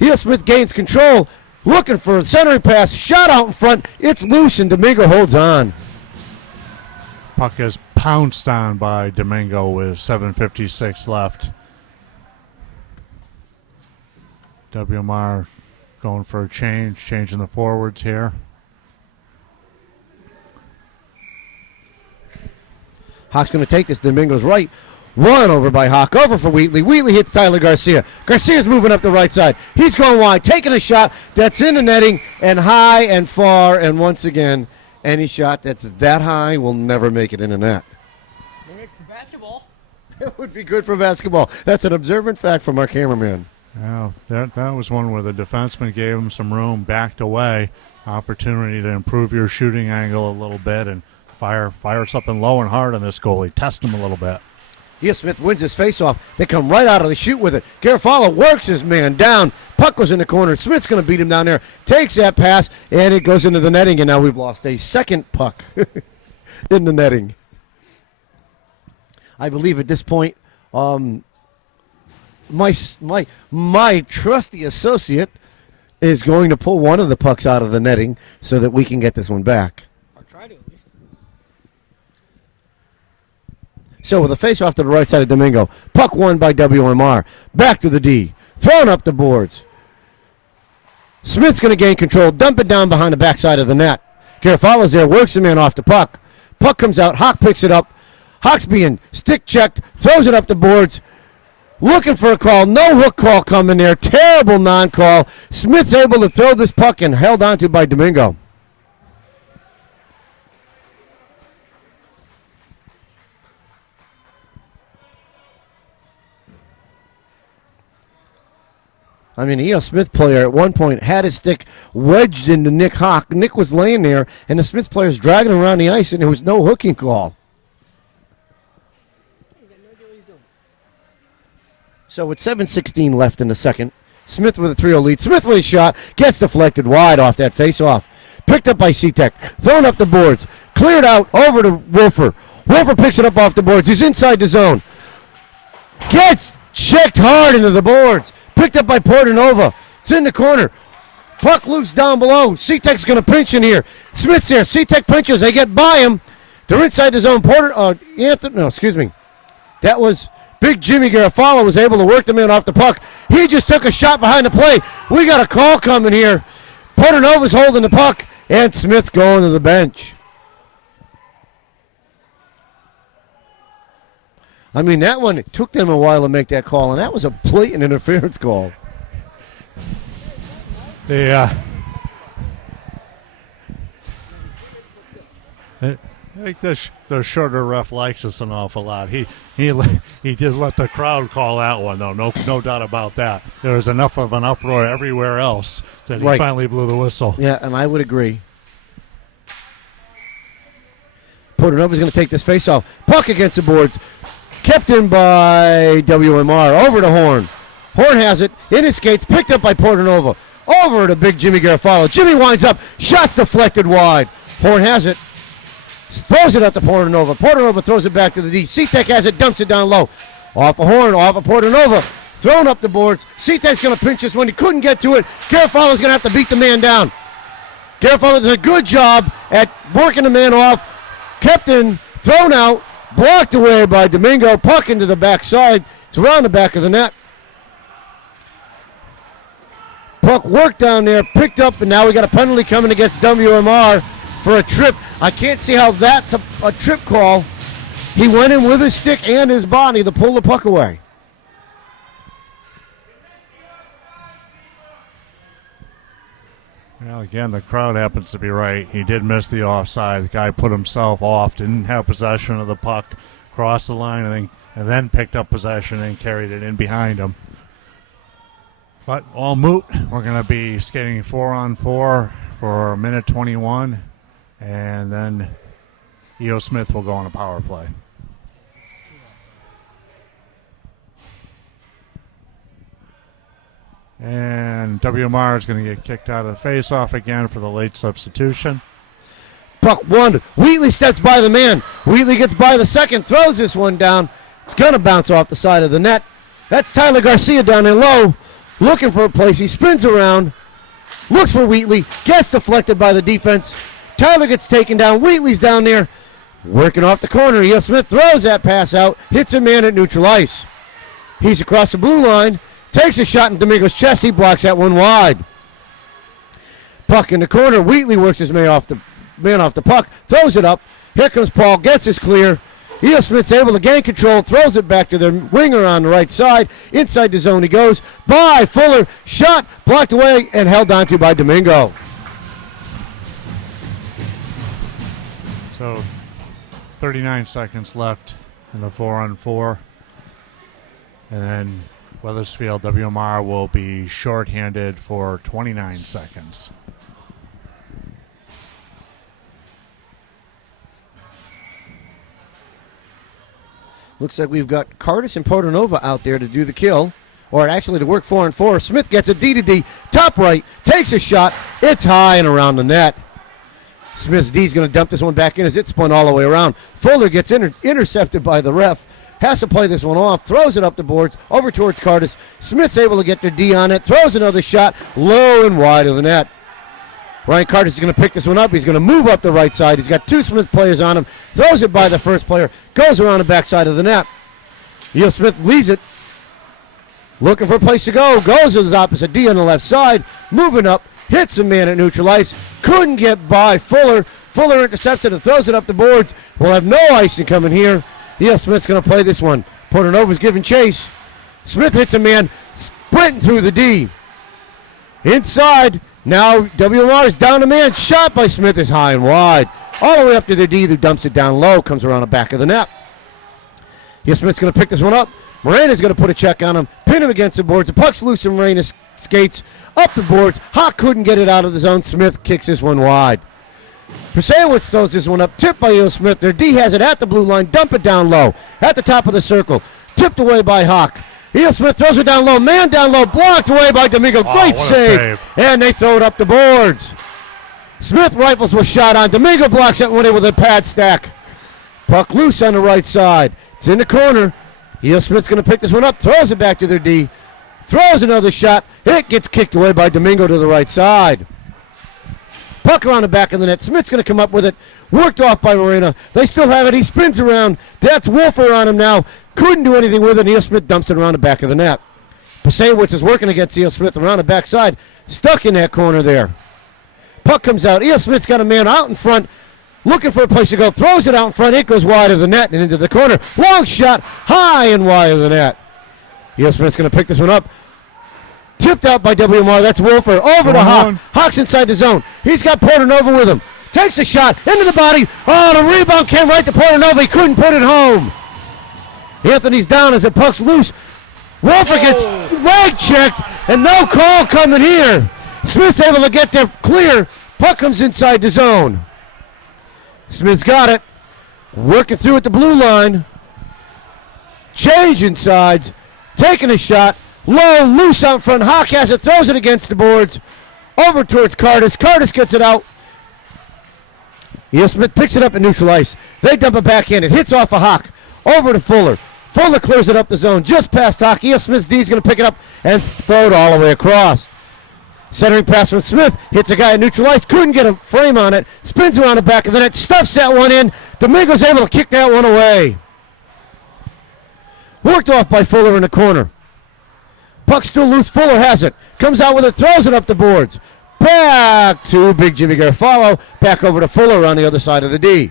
E.O. Smith gains control. Looking for a centering pass. Shot out in front. It's loose and Domingo holds on. Puck is pounced on by Domingo with 7:56 left. WMR going for a changing the forwards here. Hawk's going to take this. Domingo's right. One over by Hawk. Over for Wheatley. Wheatley hits Tyler Garcia. Garcia's moving up the right side. He's going wide. Taking a shot that's in the netting and high and far. And once again, any shot that's that high will never make it in the net. Maybe for basketball. It would be good for basketball. That's an observant fact from our cameraman. Yeah, that was one where the defenseman gave him some room, backed away, opportunity to improve your shooting angle a little bit and fire something low and hard on this goalie, test him a little bit. Here Smith wins his faceoff. They come right out of the chute with it. Garofalo works his man down. Puck was in the corner. Smith's going to beat him down there. Takes that pass, and it goes into the netting, and now we've lost a second puck in the netting. I believe at this point, my trusty associate is going to pull one of the pucks out of the netting so that we can get this one back. Or try to at least. So with a face off to the right side of Domingo, puck won by WMR. Back to the D, thrown up the boards. Smith's going to gain control, dump it down behind the backside of the net. Garofalo's there, works the man off the puck. Puck comes out, Hawk picks it up. Hawk's being stick checked, throws it up the boards. Looking for a call, no hook call coming there. Terrible non-call. Smith's able to throw this puck and held onto by Domingo. I mean, E.O. Smith player at one point had his stick wedged into Nick Hawk. Nick was laying there, and the Smith player's dragging him around the ice, and there was no hooking call. So with 7:16 left in the second, Smith with a 3-0 lead. Smith with a shot, gets deflected wide off that face-off. Picked up by C-Tech, thrown up the boards, cleared out over to Wolfer. Wolfer picks it up off the boards. He's inside the zone. Gets checked hard into the boards. Picked up by Portanova. It's in the corner. Puck loose down below. C-Tech's going to pinch in here. Smith's there. C-Tech pinches. They get by him. They're inside the zone. That was Big Jimmy Garofalo was able to work the man off the puck. He just took a shot behind the play. We got a call coming here. Portanova's holding the puck, and Smith's going to the bench. I mean, that one, it took them a while to make that call, and that was a blatant interference call. Yeah. I think the shorter ref likes us an awful lot. He did let the crowd call that one, though. No doubt about that. There was enough of an uproar everywhere else that he finally blew the whistle. Yeah, and I would agree. Portanova's going to take this face-off. Puck against the boards. Kept in by WMR. Over to Horn. Horn has it. In his skates. Picked up by Portanova. Over to Big Jimmy Garofalo. Jimmy winds up. Shots deflected wide. Horn has it. Throws it up to Portanova. Portanova throws it back to the D. C-Tech has it. Dumps it down low. Off of Horn. Off of Portanova. Thrown up the boards. C-Tech's going to pinch this one. He couldn't get to it. Garofalo's going to have to beat the man down. Garofalo does a good job at working the man off. Kept in. Thrown out. Blocked away by Domingo. Puck into the backside. It's around the back of the net. Puck worked down there, picked up, and now we got a penalty coming against WMR for a trip. I can't see how that's a trip call. He went in with his stick and his body to pull the puck away. Well, again, the crowd happens to be right. He did miss the offside. The guy put himself off, didn't have possession of the puck, crossed the line, and then picked up possession and carried it in behind him. But all moot. We're going to be skating 4-on-4 for a minute 21, and then E.O. Smith will go on a power play. And WMR is going to get kicked out of the faceoff again for the late substitution. Puck one. Wheatley steps by the man. Wheatley gets by the second, throws this one down. It's going to bounce off the side of the net. That's Tyler Garcia down there low, looking for a place. He spins around, looks for Wheatley, gets deflected by the defense. Tyler gets taken down. Wheatley's down there, working off the corner. E.O. Smith throws that pass out, hits a man at neutral ice. He's across the blue line. Takes a shot in Domingo's chest. He blocks that one wide. Puck in the corner. Wheatley works his man off the puck. Throws it up. Here comes Paul. Gets his clear. E.O. Smith's able to gain control. Throws it back to their winger on the right side. Inside the zone he goes. By Fuller. Shot. Blocked away and held onto by Domingo. So 39 seconds left in the 4-on-4. And then Weathersfield WMR will be shorthanded for 29 seconds. Looks like we've got Cardis and Portanova out there to do the kill, or actually to work 4-on-4. Smith gets a D-to-D, top right, takes a shot. It's high and around the net. Smith's D is going to dump this one back in as it spun all the way around. Fuller gets intercepted by the ref. Has to play this one off, throws it up the boards, over towards Cardis. Smith's able to get their D on it, throws another shot, low and wide of the net. Ryan Cardis is going to pick this one up. He's going to move up the right side. He's got two Smith players on him, throws it by the first player, goes around the backside of the net. E.O. Smith leads it, looking for a place to go, goes to his opposite D on the left side, moving up, hits a man at neutral ice, couldn't get by Fuller. Fuller intercepts it and throws it up the boards. We'll have no icing coming here. E.O. Smith's going to play this one. Portanova's giving chase. Smith hits a man, sprinting through the D. Inside, now WMR is down a man. Shot by Smith is high and wide. All the way up to the D, who dumps it down low, comes around the back of the net. E.O. Smith's going to pick this one up. Morena's going to put a check on him, pin him against the boards. The puck's loose and Morena skates up the boards. Hawk couldn't get it out of the zone. Smith kicks this one wide. Prasewicz throws this one up, tipped by E.O. Smith. Their D has it at the blue line, dump it down low, at the top of the circle. Tipped away by Hawk. E.O. Smith throws it down low, man down low, blocked away by Domingo. Great save. And they throw it up the boards. Smith rifles was shot on. Domingo blocks it with a pad stack. Puck loose on the right side. It's in the corner. E.O. Smith's going to pick this one up, throws it back to their D. Throws another shot. It gets kicked away by Domingo to the right side. Puck around the back of the net. Smith's going to come up with it. Worked off by Morena. They still have it. He spins around. That's Wolfer on him now. Couldn't do anything with it. E.O. Smith dumps it around the back of the net. Pasewicz is working against E.O. Smith around the backside. Stuck in that corner there. Puck comes out. E.O. Smith's got a man out in front, looking for a place to go. Throws it out in front. It goes wide of the net and into the corner. Long shot. High and wide of the net. E.O. Smith's going to pick this one up. Tipped out by WMR. That's Wolfer. Over to Hawk. Hawk's inside the zone. He's got Portanova with him. Takes a shot into the body. Oh, the rebound came right to Portanova. He couldn't put it home. Anthony's down as the puck's loose. Wolfer gets leg checked, and no call coming here. Smith's able to get there clear. Puck comes inside the zone. Smith's got it. Working through at the blue line. Changing sides. Taking a shot. Low, loose out front. Hawk has it, throws it against the boards. Over towards Cardis. Cardis gets it out. E.O. Smith picks it up at neutral ice. They dump it back in. It hits off a Hawk. Over to Fuller. Fuller clears it up the zone, just past Hawk. E.O. Smith's D is going to pick it up and throw it all the way across. Centering pass from Smith. Hits a guy at neutral ice. Couldn't get a frame on it. Spins around the back of the net. Stuffs that one in. Domingo's able to kick that one away. Worked off by Fuller in the corner. Puck still loose. Fuller has it. Comes out with it. Throws it up the boards. Back to Big Jimmy Garofalo. Back over to Fuller on the other side of the D.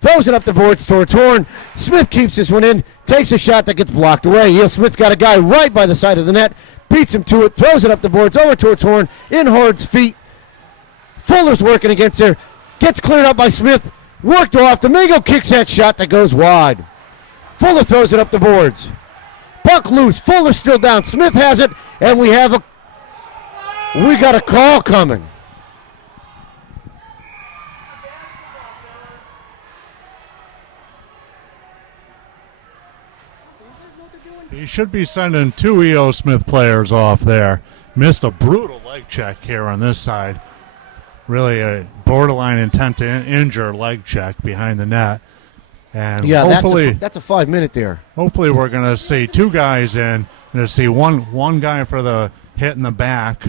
Throws it up the boards towards Horn. Smith keeps this one in. Takes a shot that gets blocked away. E.O. Smith's got a guy right by the side of the net. Beats him to it. Throws it up the boards over towards Horn. In Horn's feet. Fuller's working against there. Gets cleared up by Smith. Worked off. Domingo kicks that shot that goes wide. Fuller throws it up the boards. Puck loose. Fuller still down. Smith has it, and we got a call coming. He should be sending two E.O. Smith players off there. Missed a brutal leg check here on this side. Really a borderline intent to injure leg check behind the net. And yeah, hopefully that's a 5 minute there. Hopefully we're going to see two guys in. Going to see one guy for the hit in the back,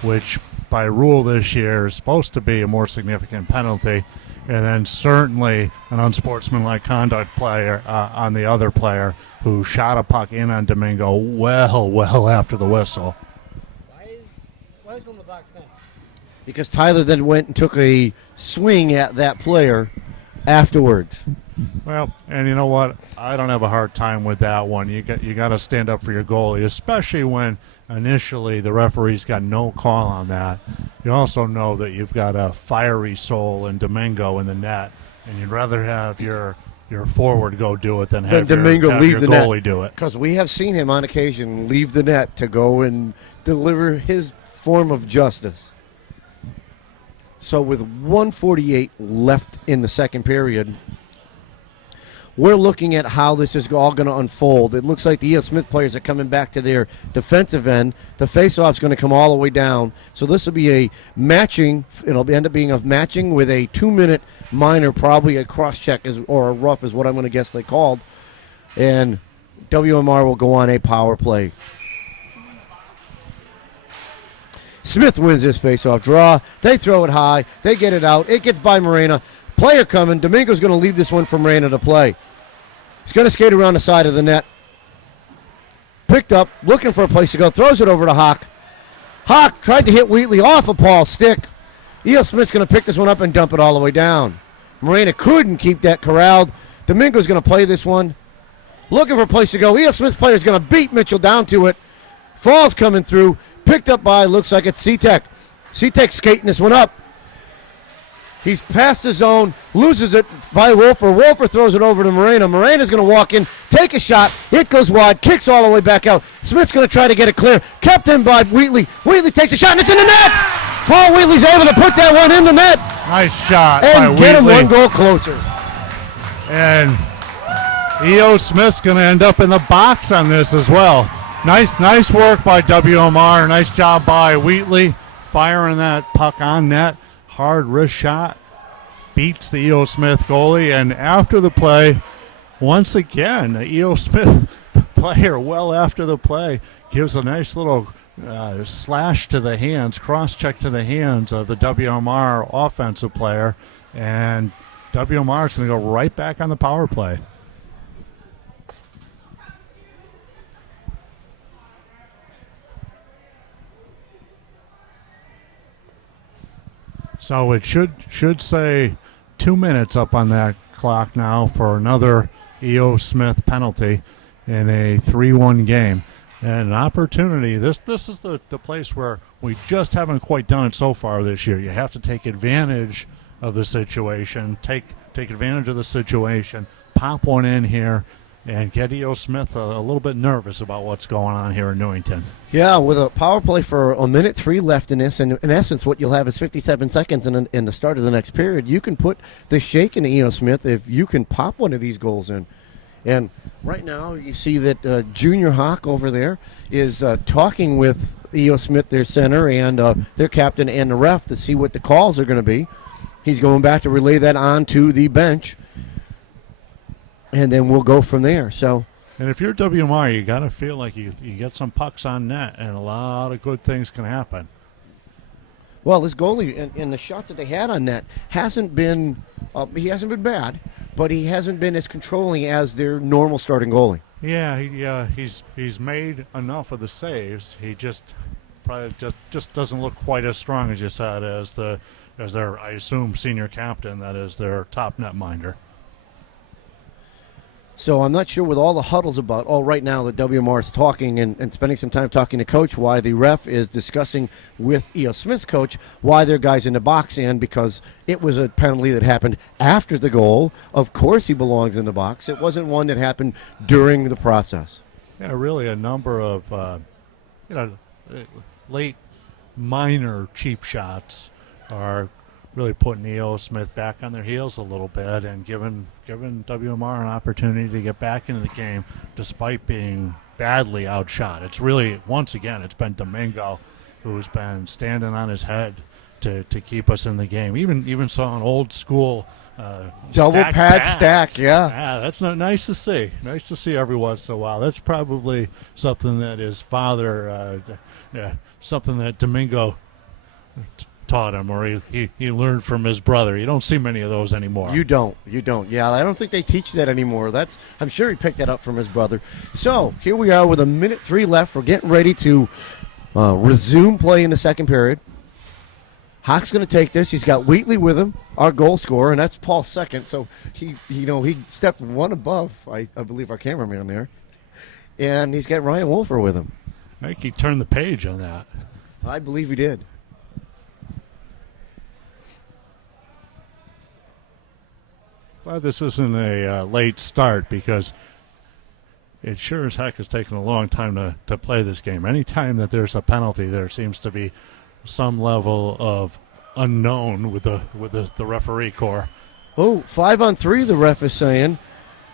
which by rule this year is supposed to be a more significant penalty, and then certainly an unsportsmanlike conduct player on the other player who shot a puck in on Domingo well after the whistle. Why is on the box then? Because Tyler then went and took a swing at that player afterwards. Well, and you know what? I don't have a hard time with that one. You got to stand up for your goalie, especially when initially the referee's got no call on that. You also know that you've got a fiery soul in Domingo in the net, and you'd rather have your forward go do it than have Domingo leave the goalie net. Do it. Because we have seen him on occasion leave the net to go and deliver his form of justice. So with 1:48 left in the second period, we're looking at how this is all going to unfold. It looks like the E.O. Smith players are coming back to their defensive end. The face-off's going to come all the way down. So this will be a matching. It'll end up being a matching with a 2-minute minor, probably a cross-check or a rough is what I'm going to guess they called. And WMR will go on a power play. Smith wins this face-off draw. They throw it high. They get it out. It gets by Morena. Player coming. Domingo's going to leave this one for Morena to play. He's going to skate around the side of the net. Picked up, looking for a place to go. Throws it over to Hawk. Hawk tried to hit Wheatley off of Paul's stick. E.O. Smith's going to pick this one up and dump it all the way down. Morena couldn't keep that corralled. Domingo's going to play this one. Looking for a place to go. E.O. Smith's player is going to beat Mitchell down to it. Falls coming through. Picked up by, looks like it's C-Tech. C-Tech skating this one up. He's past the zone, loses it by Wolfer. Wolfer throws it over to Morena. Morena's going to walk in, take a shot. It goes wide, kicks all the way back out. Smith's going to try to get it clear. Kept in by Wheatley. Wheatley takes a shot, and it's in the net. Paul Wheatley's able to put that one in the net. Nice shot and by get him Wheatley. one goal closer. And E.O. Smith's going to end up in the box on this as well. Nice work by WMR. Nice job by Wheatley firing that puck on net. Hard wrist shot. Beats the E.O. Smith goalie. And after the play, once again, the E.O. Smith player, well after the play, gives a nice little slash to the hands, cross-check to the hands of the WMR offensive player. And WMR is going to go right back on the power play. So it should say 2 minutes up on that clock now for another E.O. Smith penalty in a 3-1 game. And an opportunity, this is the place where we just haven't quite done it so far this year. You have to take advantage of the situation, take advantage of the situation, pop one in here, and get E.O. Smith a little bit nervous about what's going on here in Newington. Yeah, with a power play for a minute 3 left in this, and in essence what you'll have is 57 seconds in the start of the next period. You can put the shake in E.O. Smith if you can pop one of these goals in. And right now you see that Junior Hawk over there is talking with E.O. Smith, their center, and their captain and the ref to see what the calls are going to be. He's going back to relay that on to the bench. And then we'll go from there. So, and if you're WMR, you got to feel like you get some pucks on net, and a lot of good things can happen. Well, this goalie and the shots that they had on net hasn't been he hasn't been bad, but he hasn't been as controlling as their normal starting goalie. Yeah, he's made enough of the saves. He just probably just doesn't look quite as strong as you said as their I assume senior captain, that is their top netminder. So I'm not sure with all the huddles about, right now the WMR is talking and spending some time talking to coach, why the ref is discussing with E.O. Smith's coach why their guy's in the box, and because it was a penalty that happened after the goal. Of course he belongs in the box. It wasn't one that happened during the process. Yeah, really a number of late minor cheap shots are really putting E.O. Smith back on their heels a little bit and giving WMR an opportunity to get back into the game despite being badly outshot. It's really, once again, it's been Domingo who's been standing on his head to keep us in the game. Even saw an old school double pad stack, yeah. That's nice to see. Nice to see every once in a while. That's probably something that his father, something that Domingo taught him, or he learned from his brother. You don't see many of those anymore. You don't. Yeah, I don't think they teach that anymore. I'm sure he picked that up from his brother. So here we are with a minute 3 left. We're getting ready to resume play in the second period. Hawk's going to take this. He's got Wheatley with him, our goal scorer, and that's Paul's second. So he stepped one above, I believe, our cameraman there, and he's got Ryan Wolfer with him. I think he turned the page on that. I believe he did. Glad this isn't a late start, because it sure as heck has taken a long time to play this game. Anytime that there's a penalty, there seems to be some level of unknown with the referee corps. Oh, 5-on-3, the ref is saying.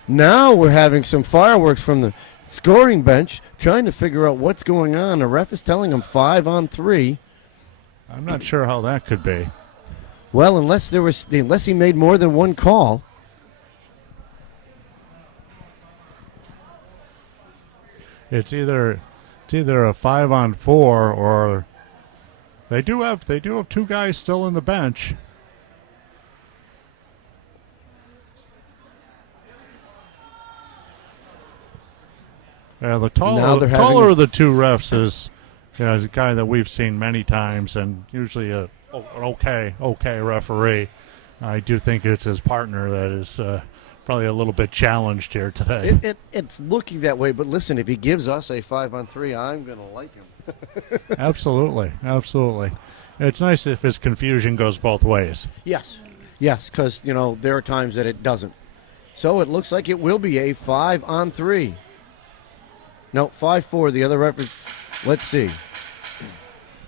Now we're having some fireworks from the scoring bench, trying to figure out what's going on. The ref is telling them 5-on-3. I'm not sure how that could be. Well, unless he made more than one call. It's either a 5-on-4 or they do have two guys still in the bench. Yeah, the taller of the two refs is a guy that we've seen many times and usually an okay referee. I do think it's his partner that is probably a little bit challenged here today. It's looking that way, but listen, if he gives us a 5-on-3, I'm going to like him. Absolutely. It's nice if his confusion goes both ways. Yes, because, there are times that it doesn't. So it looks like it will be a 5-on-3. No, 5-4. The other ref is, let's see.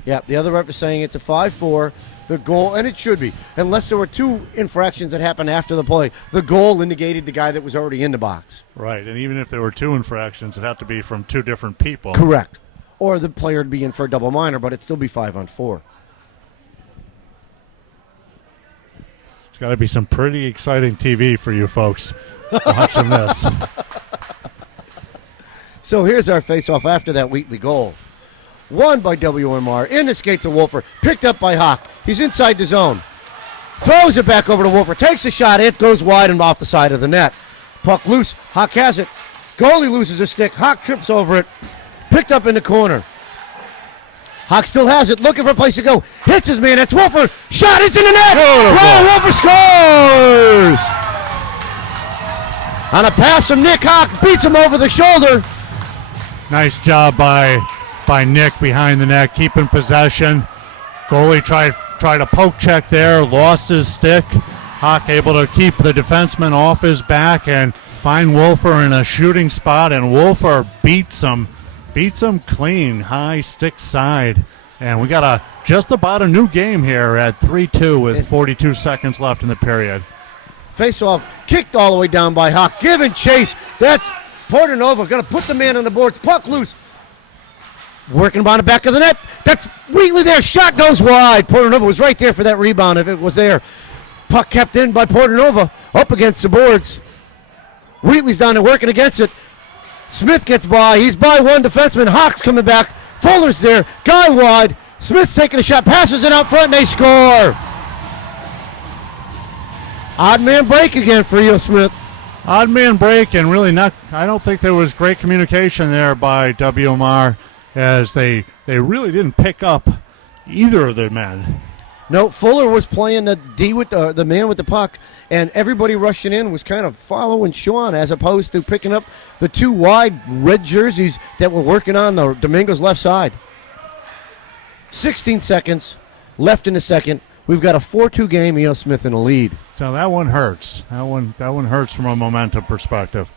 Yeah, the other ref is saying it's a 5-4. The goal, and it should be, unless there were two infractions that happened after the play. The goal indicated the guy that was already in the box. Right, and even if there were two infractions, it'd have to be from two different people. Correct. Or the player would be in for a double minor, but it'd still be 5-on-4. It's got to be some pretty exciting TV for you folks watching this. So here's our face-off after that Wheatley goal. Won by WMR. In the skates of Wolfer. Picked up by Hawk. He's inside the zone. Throws it back over to Wolfer. Takes a shot. It goes wide and off the side of the net. Puck loose. Hawk has it. Goalie loses a stick. Hawk trips over it. Picked up in the corner. Hawk still has it. Looking for a place to go. Hits his man. That's Wolfer. Shot. It's in the net. Wow, Wolfer scores. On a pass from Nick, Hawk beats him over the shoulder. Nice job by Nick behind the net, keeping possession. Goalie tried a poke check there, lost his stick. Hawk able to keep the defenseman off his back and find Wolfer in a shooting spot, and Wolfer beats him clean, high stick side. And we got just about a new game here at 3-2 with 42 seconds left in the period. Face-off, kicked all the way down by Hawk. Giving chase. That's Portanova going to put the man on the boards. Puck loose. Working on the back of the net. That's Wheatley there. Shot goes wide. Portanova was right there for that rebound if it was there. Puck kept in by Portanova. Up against the boards. Wheatley's down there working against it. Smith gets by. He's by one defenseman. Hawk's coming back. Fuller's there. Guy wide. Smith's taking a shot. Passes it out front and they score. Odd man break again for Eo Smith. Odd man break, and really not. I don't think there was great communication there by WMR, as they really didn't pick up either of the men. No, Fuller was playing the D with the man with the puck, and everybody rushing in was kind of following Sean as opposed to picking up the two wide red jerseys that were working on the Domingo's left side. 16 seconds left in the second. We've got a 4-2 game, Eo Smith in the lead. So that one hurts. That one hurts from a momentum perspective.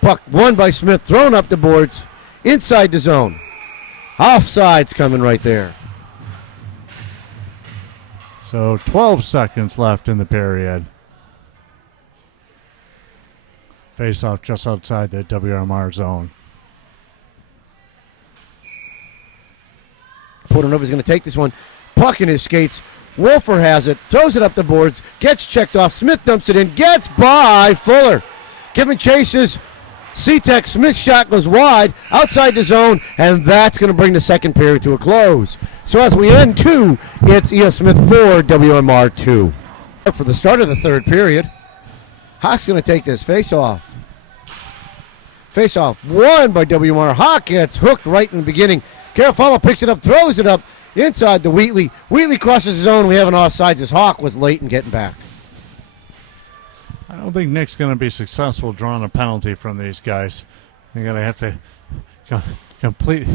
Puck won by Smith, thrown up the boards, inside the zone. Offside's coming right there. So 12 seconds left in the period. Face off just outside the WMR zone. Portanova's going to take this one. Puck in his skates. Wolfer has it. Throws it up the boards. Gets checked off. Smith dumps it in. Gets by Fuller. Giving chases. C-Tech. Smith's shot goes wide. Outside the zone. And that's going to bring the second period to a close. So as we end 2, it's Eo Smith 4, WMR 2. For the start of the third period, Hawk's going to take this face-off. Face-off won by WMR. Hawk gets hooked right in the beginning. Garofalo picks it up, throws it up inside the Wheatley. Wheatley crosses his own. We have an offsides as Hawk was late in getting back. I don't think Nick's going to be successful drawing a penalty from these guys. They're going to have to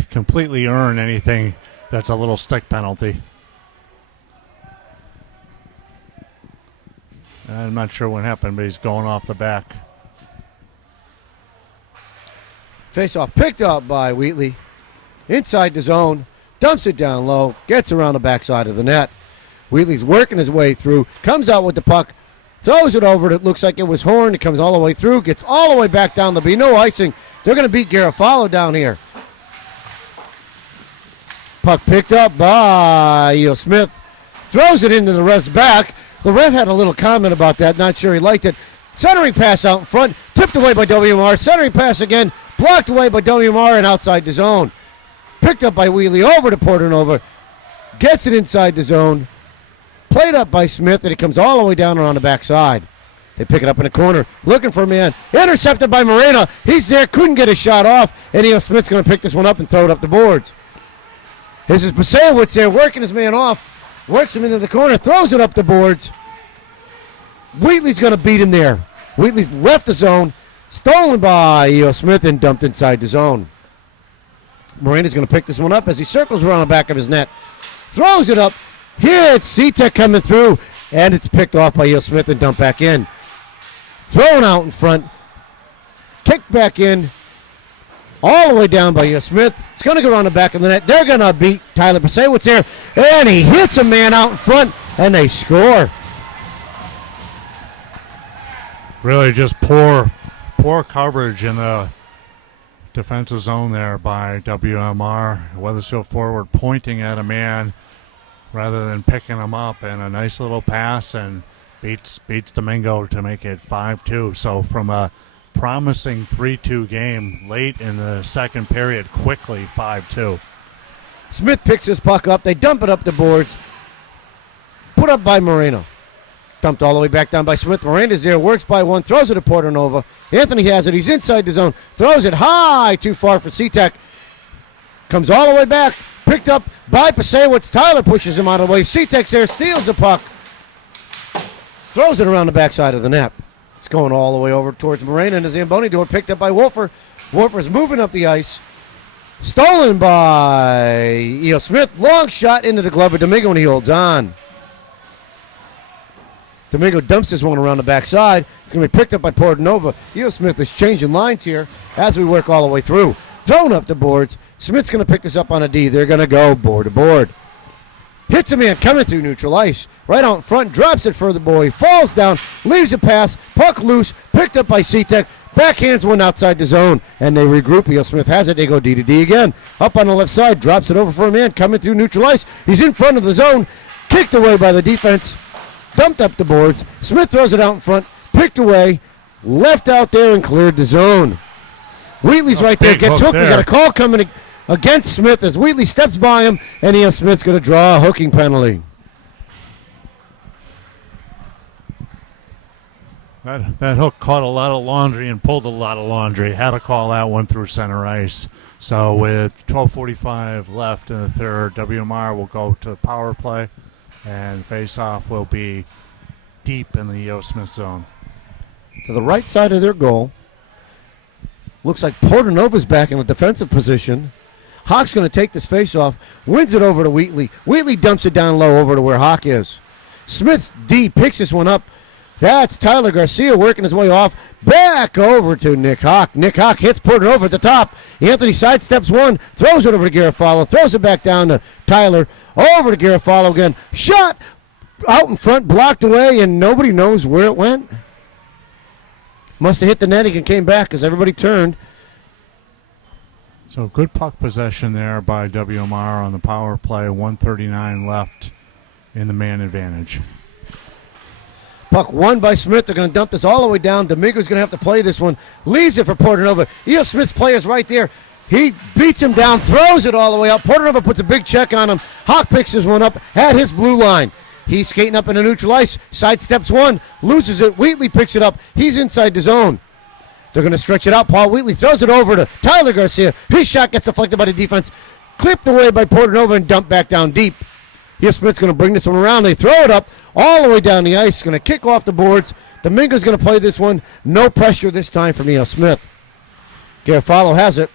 completely earn anything that's a little stick penalty. I'm not sure what happened, but he's going off the back. Face-off picked up by Wheatley. Inside the zone, dumps it down low, gets around the backside of the net. Wheatley's working his way through, comes out with the puck, Throws it over. It looks like it was Horn. It comes all the way through. Gets all the way back down. There'll be no icing. They're going to beat Garofalo down here. Puck picked up by E.O. Smith. Throws it into the ref's back. The ref had a little comment about that. Not sure he liked it. Centering pass out in front. Tipped away by WMR. Centering pass again. Blocked away by WMR and outside the zone. Picked up by Wheatley over to Portanova. Gets it inside the zone. Played up by Smith, and it comes all the way down around the backside. They pick it up in the corner. Looking for a man. Intercepted by Moreno. He's there. Couldn't get a shot off. And E.O. Smith's going to pick this one up and throw it up the boards. This is Pasewicz there working his man off. Works him into the corner. Throws it up the boards. Wheatley's going to beat him there. Wheatley's left the zone. Stolen by E.O. Smith and dumped inside the zone. Moreno's going to pick this one up as he circles around the back of his net. Throws it up. Here it's C-Tech coming through, and it's picked off by E.O. Smith and dumped back in. Thrown out in front. Kicked back in. All the way down by E.O. Smith. It's going to go around the back of the net. They're going to beat Tyler Pasewicz there, and he hits a man out in front, and they score. Really just poor coverage in the defensive zone there by WMR. Weathersfield forward pointing at a man rather than picking him up, and a nice little pass, and beats Domingo to make it 5-2. So from a promising 3-2 game late in the second period, quickly 5-2. Smith picks his puck up. They dump it up the boards. Put up by Moreno. Dumped all the way back down by Smith. Miranda's there, works by one, throws it to Portanova. Anthony has it. He's inside the zone. Throws it high, too far for C-Tech. Comes all the way back. Picked up by Pasewicz. Tyler pushes him out of the way. C-Tech's there, steals the puck. Throws it around the backside of the net. It's going all the way over towards Moreno, and the Zamboni door picked up by Wolfer. Wolfer's moving up the ice. Stolen by E.O. Smith. Long shot into the glove of Domingo, and he holds on. Domingo dumps this one around the backside. It's going to be picked up by Portanova. E.O. Smith is changing lines here as we work all the way through. Thrown up the boards. Smith's going to pick this up on a D. They're going to go board to board. Hits a man coming through neutral ice. Right out in front. Drops it for the boy. Falls down. Leaves a pass. Puck loose. Picked up by C-Tech. Backhands one outside the zone. And they regroup. E.O. Smith has it. They go D to D again. Up on the left side. Drops it over for a man coming through neutral ice. He's in front of the zone. Kicked away by the defense. Dumped up the boards. Smith throws it out in front. Picked away. Left out there and cleared the zone. Wheatley's right there. Gets hooked. We got a call coming against Smith as Wheatley steps by him, and E.O. Smith's going to draw a hooking penalty. That hook caught a lot of laundry and pulled a lot of laundry. Had to call that one through center ice. So with 12:45 left in the third, WMR will go to the power play, and face-off will be deep in the E.O. Smith zone. To the right side of their goal. Looks like Portanova's back in a defensive position. Hawk's going to take this face-off, wins it over to Wheatley. Wheatley dumps it down low over to where Hawk is. Smith's D picks this one up. That's Tyler Garcia working his way off. Back over to Nick Hawk. Nick Hawk hits Portanova at the top. Anthony sidesteps one, throws it over to Garofalo, throws it back down to Tyler. Over to Garofalo again. Shot out in front, blocked away, and nobody knows where it went. Must have hit the netting and came back because everybody turned. So good puck possession there by WMR on the power play. 1:39 left in the man advantage. Puck won by Smith. They're going to dump this all the way down. Domingo's going to have to play this one. Leaves it for Portanova. E.O. Smith's player's right there. He beats him down, throws it all the way up. Portanova puts a big check on him. Hawk picks this one up at his blue line. He's skating up into neutral ice. Sidesteps one, loses it. Wheatley picks it up. He's inside the zone. They're going to stretch it out. Paul Wheatley throws it over to Tyler Garcia. His shot gets deflected by the defense. Clipped away by Portanova and dumped back down deep. E.O. Smith's going to bring this one around. They throw it up all the way down the ice. Going to kick off the boards. Domingo's going to play this one. No pressure this time from E.O. Smith. Garofalo has it.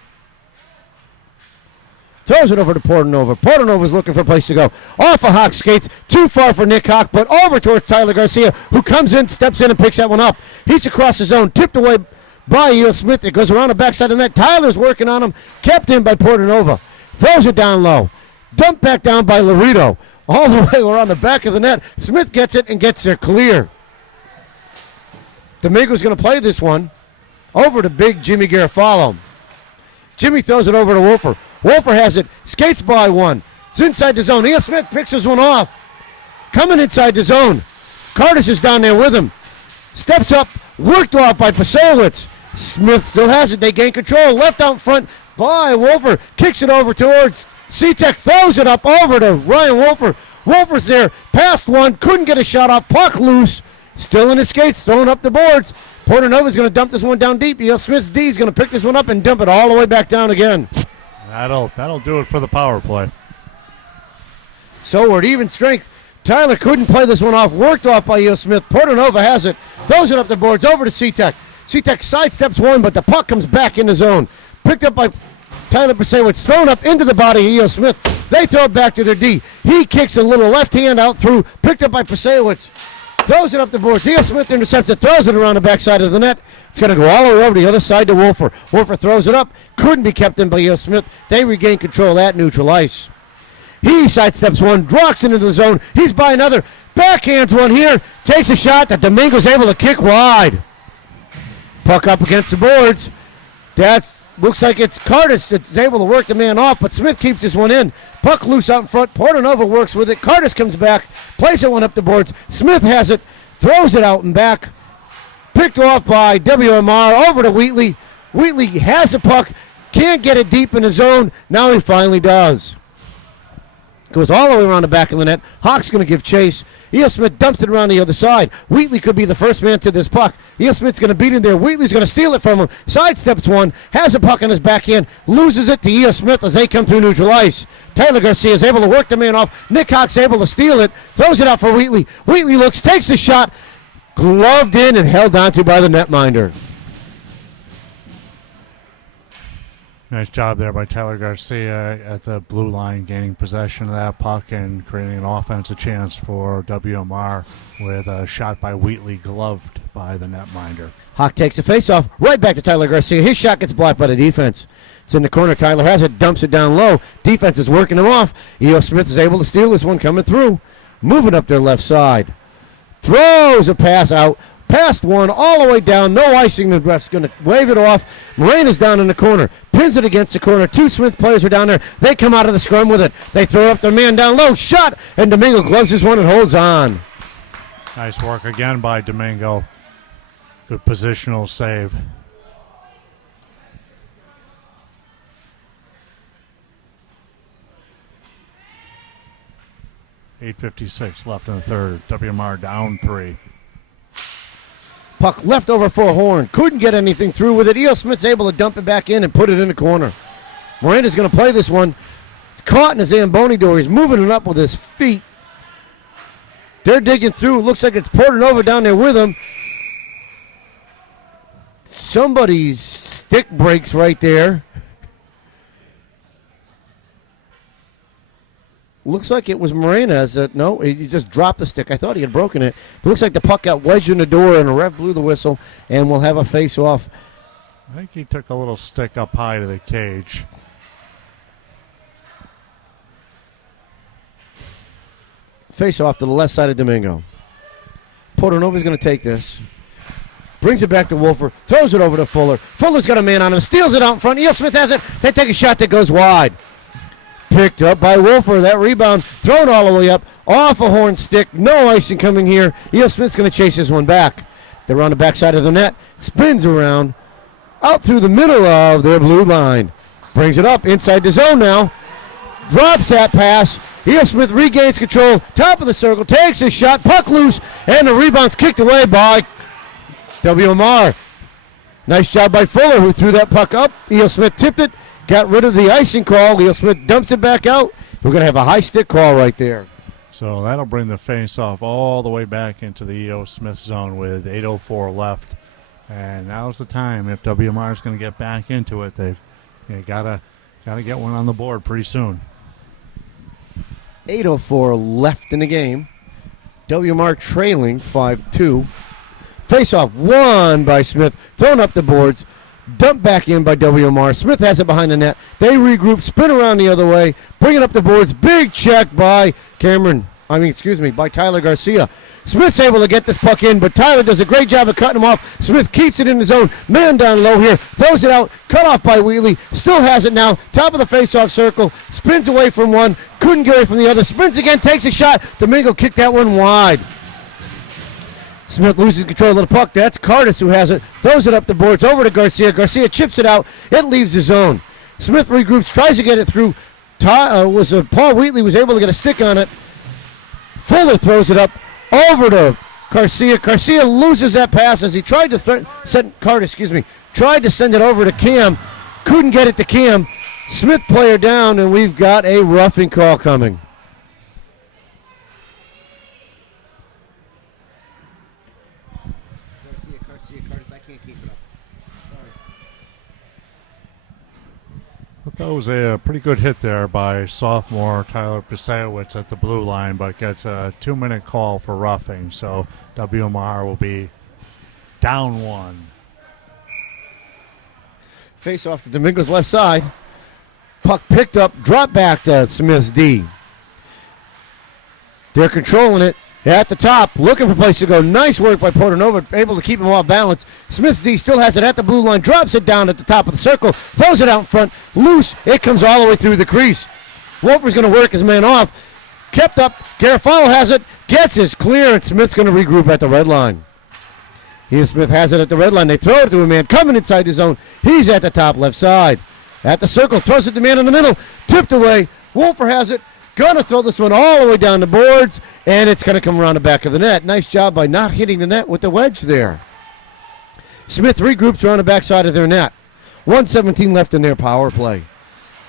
Throws it over to Portanova. Portanova's looking for a place to go. Off of Hawk skates. Too far for Nick Hawk, but over towards Tyler Garcia, who comes in, steps in, and picks that one up. He's across the zone. Tipped away by E.O. Smith. It goes around the backside of the net. Tyler's working on him. Kept in by Portanova. Throws it down low. Dumped back down by Laredo. All the way around the back of the net. Smith gets it and gets there clear. Domingo's going to play this one over to big Jimmy Garofalo. Jimmy throws it over to Wolfer. Wolfer has it, skates by one. It's inside the zone. E.O. Smith picks this one off. Coming inside the zone. Curtis is down there with him. Steps up, worked off by Pasewicz. Smith still has it. They gain control. Left out in front by Wolfer. Kicks it over towards C-Tech. Throws it up over to Ryan Wolfer. Wolfer's there. Passed one. Couldn't get a shot off. Puck loose. Still in his skates. Throwing up the boards. Portanova's going to dump this one down deep. E.O. Smith's D is going to pick this one up and dump it all the way back down again. That'll do it for the power play. So we're at even strength. Tyler couldn't play this one off. Worked off by E.O. Smith. Portanova has it. Throws it up the boards over to C-Tech. C-Tech sidesteps one, but the puck comes back in the zone. Picked up by Tyler Pasewicz. Thrown up into the body of E.O. Smith. They throw it back to their D. He kicks a little left hand out through. Picked up by Pasewicz. Throws it up the boards. E.O. Smith intercepts it. Throws it around the backside of the net. It's going to go all the way over to the other side to Wolfer. Wolfer throws it up. Couldn't be kept in by E.O. Smith. They regain control of that neutral ice. He sidesteps one, drops into the zone. He's by another. Backhands one here. Takes a shot that Domingo's able to kick wide. Puck up against the boards. That looks like it's Curtis that's able to work the man off, but Smith keeps this one in. Puck loose out in front. Portanova works with it. Curtis comes back. Plays it one up the boards. Smith has it. Throws it out and back. Picked off by WMR over to Wheatley. Wheatley has the puck. Can't get it deep in the zone. Now he finally does. Goes all the way around the back of the net. Hawk's going to give chase. E.O. Smith dumps it around the other side. Wheatley could be the first man to this puck. E.O. Smith's going to beat in there. Wheatley's going to steal it from him. Sidesteps one. Has a puck on his backhand. Loses it to E.O. Smith as they come through neutral ice. Tyler Garcia is able to work the man off. Nick Hawk's able to steal it. Throws it out for Wheatley. Wheatley looks, takes the shot. Gloved in and held onto by the netminder. Nice job there by Tyler Garcia at the blue line, gaining possession of that puck and creating an offensive chance for WMR with a shot by Wheatley gloved by the netminder. Hawk takes a face-off right back to Tyler Garcia. His shot gets blocked by the defense. It's in the corner. Tyler has it, dumps it down low. Defense is working him off. E.O. Smith is able to steal this one coming through. Moving up their left side. Throws a pass out. Passed one all the way down. No icing. The ref's going to wave it off. Moreno's down in the corner. Pins it against the corner. Two Smith players are down there. They come out of the scrum with it. They throw up their man down low. Shot. And Domingo gloves this one and holds on. Nice work again by Domingo. Good positional save. .8:56 left in the third. WMR down 3. Puck left over for Horn. Couldn't get anything through with it. E.O. Smith's able to dump it back in and put it in the corner. Miranda's going to play this one. It's caught in the Zamboni door. He's moving it up with his feet. They're digging through. It looks like it's Portanova down there with him. Somebody's stick breaks right there. Looks like it was Morena. No, he just dropped the stick. I thought he had broken it. It looks like the puck got wedged in the door, and the ref blew the whistle, and we'll have a face-off. I think he took a little stick up high to the cage. Face-off to the left side of Domingo. Portanova's going to take this. Brings it back to Wolfer. Throws it over to Fuller. Fuller's got a man on him. Steals it out in front. E.O. Smith has it. They take a shot that goes wide. Picked up by Wolfer. That rebound thrown all the way up off a Horn stick. No icing coming here. E.O. Smith's going to chase this one back. They're on the backside of the net. Spins around out through the middle of their blue line. Brings it up inside the zone now. Drops that pass. E.O. Smith regains control. Top of the circle. Takes a shot. Puck loose. And the rebound's kicked away by WMR. Nice job by Fuller, who threw that puck up. E.O. Smith tipped it. Got rid of the icing call. E.O. Smith dumps it back out. We're going to have a high stick call right there. So that'll bring the face-off all the way back into the E.O. Smith zone with 8:04 left. And now's the time. If WMR is going to get back into it, they've gotta get one on the board pretty soon. 8:04 left in the game. WMR trailing 5-2. Face-off won by Smith. Thrown up the boards. Dumped back in by WMR. Smith has it behind the net. They regroup, spin around the other way, bring it up the boards. Big check by Cameron by Tyler Garcia. Smith's able to get this puck in, but Tyler does a great job of cutting him off. Smith keeps it in his zone. Man down low here. Throws it out. Cut off by Wheatley. Still has it now. Top of the face-off circle. Spins away from one. Couldn't get away from the other. Spins again. Takes a shot. Domingo kicked that one wide. Smith loses control of the puck. That's Curtis who has it. Throws it up the boards. Over to Garcia. Garcia chips it out. It leaves the zone. Smith regroups. Tries to get it through. Paul Wheatley was able to get a stick on it. Fuller throws it up over to Garcia. Garcia loses that pass as he tried to tried to send it over to Cam. Couldn't get it to Cam. Smith player down, and we've got a roughing call coming. Garcia, I can't keep it up. Sorry. That was a pretty good hit there by sophomore Tyler Pisewicz at the blue line, but gets a 2-minute call for roughing, so WMR will be down 1. Face off to Domingo's left side. Puck picked up, dropped back to Smith's D. They're controlling it at the top, looking for a place to go. Nice work by Portanova, able to keep him off balance. Smith's D still has it at the blue line, drops it down at the top of the circle, throws it out in front, loose. It comes all the way through the crease. Wolfer's going to work his man off. Kept up, Garofalo has it, gets his clear, and Smith's going to regroup at the red line. Ian Smith has it at the red line. They throw it to a man coming inside his zone. He's at the top left side. At the circle, throws it to the man in the middle, tipped away. Wolfer has it. Gonna throw this one all the way down the boards, and it's gonna come around the back of the net. Nice job by not hitting the net with the wedge there. Smith regroups around the backside of their net. 1:17 left in their power play.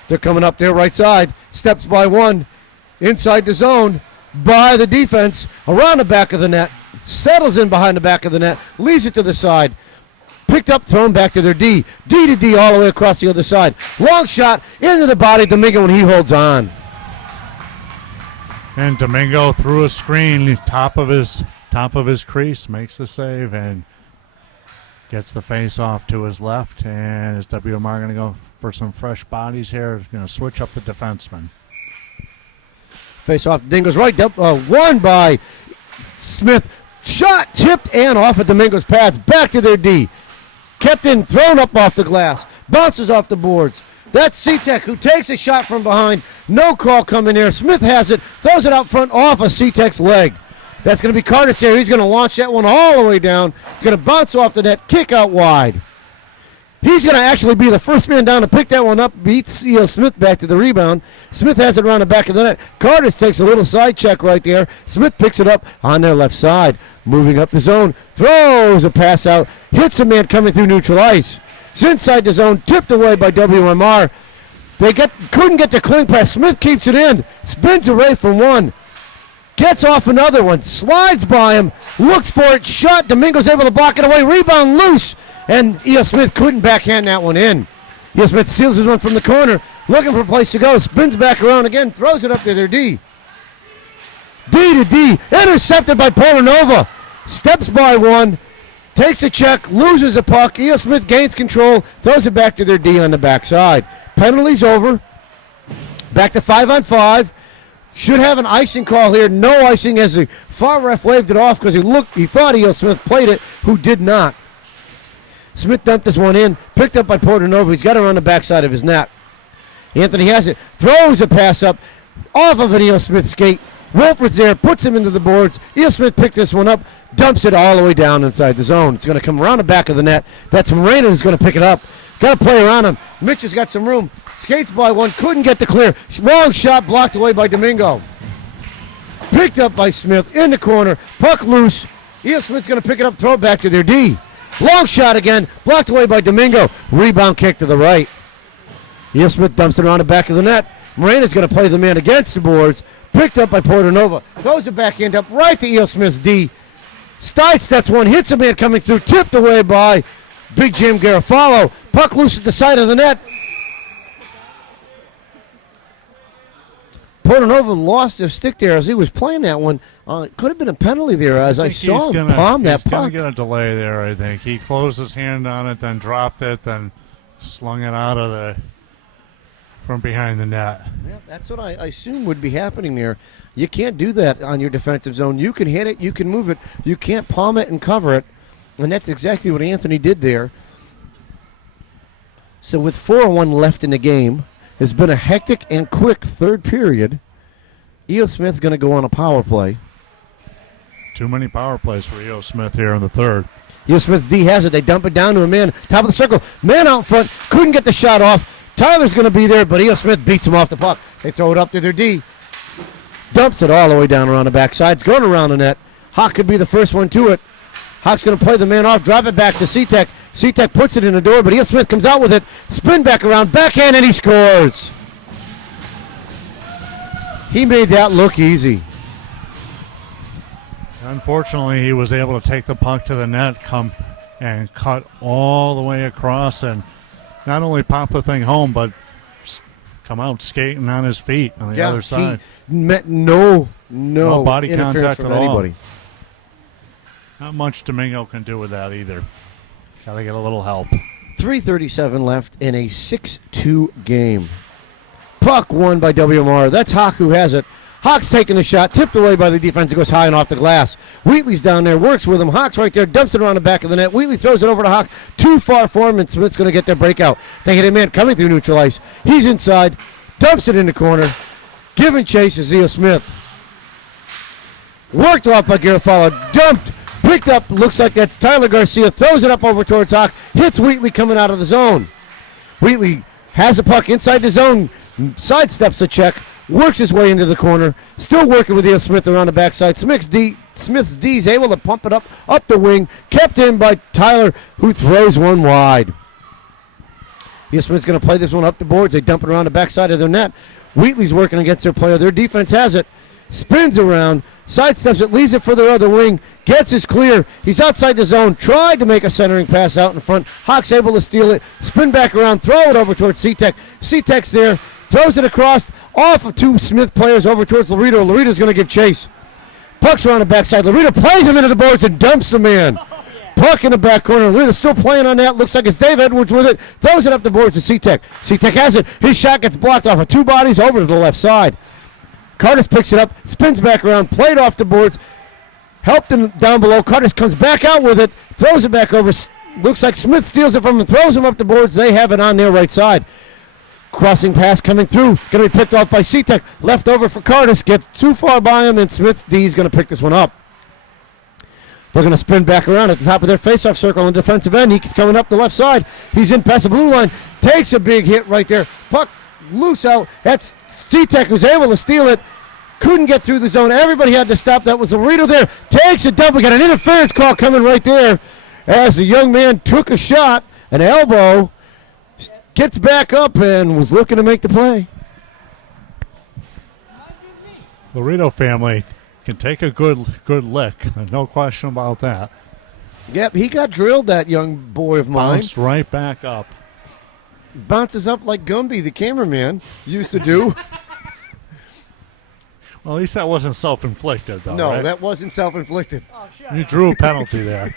They're coming up their right side. Steps by one. Inside the zone by the defense. Around the back of the net. Settles in behind the back of the net. Leaves it to the side. Picked up, thrown back to their D. D to D all the way across the other side. Long shot into the body. Domingo, and he holds on. And Domingo through a screen, top of his crease, makes the save and gets the face off to his left. And is WMR going to go for some fresh bodies here? Going to switch up the defenseman. Face off, Dingo's right. Won by Smith. Shot tipped and off of Domingo's pads. Back to their D. Kept in, thrown up off the glass. Bounces off the boards. That's C-Tech who takes a shot from behind. No call coming there. Smith has it. Throws it out front off of C-Tech's leg. That's going to be Curtis there. He's going to launch that one all the way down. It's going to bounce off the net. Kick out wide. He's going to actually be the first man down to pick that one up. Beats E.L. Smith back to the rebound. Smith has it around the back of the net. Curtis takes a little side check right there. Smith picks it up on their left side. Moving up the zone. Throws a pass out. Hits a man coming through neutral ice. It's inside the zone. Tipped away by WMR. They couldn't get the clean pass. Smith keeps it in. Spins away from one. Gets off another one. Slides by him. Looks for it. Shot. Domingo's able to block it away. Rebound loose. And E.L. Smith couldn't backhand that one in. E.L. Smith steals his one from the corner. Looking for a place to go. Spins back around again. Throws it up to their D. D to D. Intercepted by Portanova. Steps by one. Takes a check. Loses a puck. E.L. Smith gains control. Throws it back to their D on the backside. Penalty's over. Back to 5-on-5. Should have an icing call here. No icing as the far ref waved it off because he thought E.L. Smith played it, who did not. Smith dumped this one in, picked up by Portanova. He's got it on the backside of his net. Anthony has it, throws a pass up off of an E.L. Smith skate. Wolfert's there, puts him into the boards. E.L. Smith picked this one up, dumps it all the way down inside the zone. It's going to come around the back of the net. That's Moreno who's going to pick it up. Got to play around him. Mitch has got some room. Skates by one, couldn't get the clear. Long shot blocked away by Domingo. Picked up by Smith in the corner. Puck loose. E.L. Smith's going to pick it up, throw it back to their D. Long shot again, blocked away by Domingo. Rebound kick to the right. E.L. Smith dumps it around the back of the net. Moreno's going to play the man against the boards. Picked up by Portanova. Throws it back end up right to E.L. Smith's D. Sidesteps one, hits a man coming through, tipped away by Big Jim Garofalo. Puck loose at the side of the net. Portanova lost his stick there as he was playing that one. Could have been a penalty there as I saw him palm that puck. He's going to get a delay there, I think. He closed his hand on it, then dropped it, then slung it out of the from behind the net. Yeah, that's what I assume would be happening there. You can't do that on your defensive zone. You can hit it, you can move it, you can't palm it and cover it, and that's exactly what Anthony did there. So with 4:01 left in the game, it's been a hectic and quick third period. E.O. Smith's going to go on a power play. Too many power plays for E.O. Smith here in the third. E.O. Smith's D has it. They dump it down to a man, top of the circle. Man out front, couldn't get the shot off. Tyler's going to be there, but E.O. Smith beats him off the puck. They throw it up to their D. Dumps it all the way down around the backside. It's going around the net. Hawk could be the first one to it. Hawk's going to play the man off, drop it back to C-Tech. C-Tech puts it in the door, but E.O. Smith comes out with it. Spin back around, backhand, and he scores. He made that look easy. Unfortunately, he was able to take the puck to the net, come and cut all the way across, and not only pop the thing home, but come out skating on his feet on the other side. He met no body interference contact from at all. anybody. Not much Domingo can do with that either. Got to get a little help. 3:37 left in a 6-2 game. Puck won by WMR. That's Hawk who has it. Hawk's taking the shot, tipped away by the defense. It goes high and off the glass. Wheatley's down there, works with him. Hawk's right there, dumps it around the back of the net. Wheatley throws it over to Hawk. Too far for him, and Smith's going to get their breakout. They hit him in, coming through neutral ice. He's inside, dumps it in the corner. Giving chase is E.O. Smith. Worked off by Garofalo, dumped, picked up, looks like that's Tyler Garcia. Throws it up over towards Hawk, hits Wheatley coming out of the zone. Wheatley has the puck inside the zone, sidesteps the check, works his way into the corner, still working with E.O. Smith around the backside. Smith's D is able to pump it up the wing, kept in by Tyler, who throws one wide. E.O. Smith's going to play this one up the boards. They dump it around the backside of their net. Wheatley's working against their player. Their defense has it, spins around, sidesteps it, leaves it for their other wing, gets his clear. He's outside the zone, tried to make a centering pass out in front. Hawk's able to steal it, spin back around, throw it over towards C-Tech. C-Tech's there, throws it across, off of two Smith players over towards Laredo. Laredo's going to give chase. Puck's around the backside. Laredo plays him into the boards and dumps the man. Puck in the back corner. Laredo's still playing on that. Looks like it's Dave Edwards with it. Throws it up the boards to C-Tech. C-Tech has it. His shot gets blocked off of two bodies over to the left side. Curtis picks it up, spins back around, played off the boards, helped him down below. Curtis comes back out with it, throws it back over. Looks like Smith steals it from him, throws him up the boards. They have it on their right side. Crossing pass coming through, going to be picked off by C-Tech. Left over for Curtis, gets too far by him, and Smith's D is going to pick this one up. They're going to spin back around at the top of their faceoff circle on the defensive end. He's coming up the left side. He's in past the blue line, takes a big hit right there. Puck loose out. That's C-Tech who's able to steal it. Couldn't get through the zone. Everybody had to stop. That was Laredo there. Takes a dump. We got an interference call coming right there as the young man took a shot, an elbow, gets back up and was looking to make the play. Laredo family can take a good lick. There's no question about that. Yep, he got drilled, that young boy of mine. Bounced right back up. Bounces up like Gumby, the cameraman, used to do. Well, at least that wasn't self-inflicted, though. No, right? that wasn't self-inflicted. Oh, shut You up. drew a penalty there.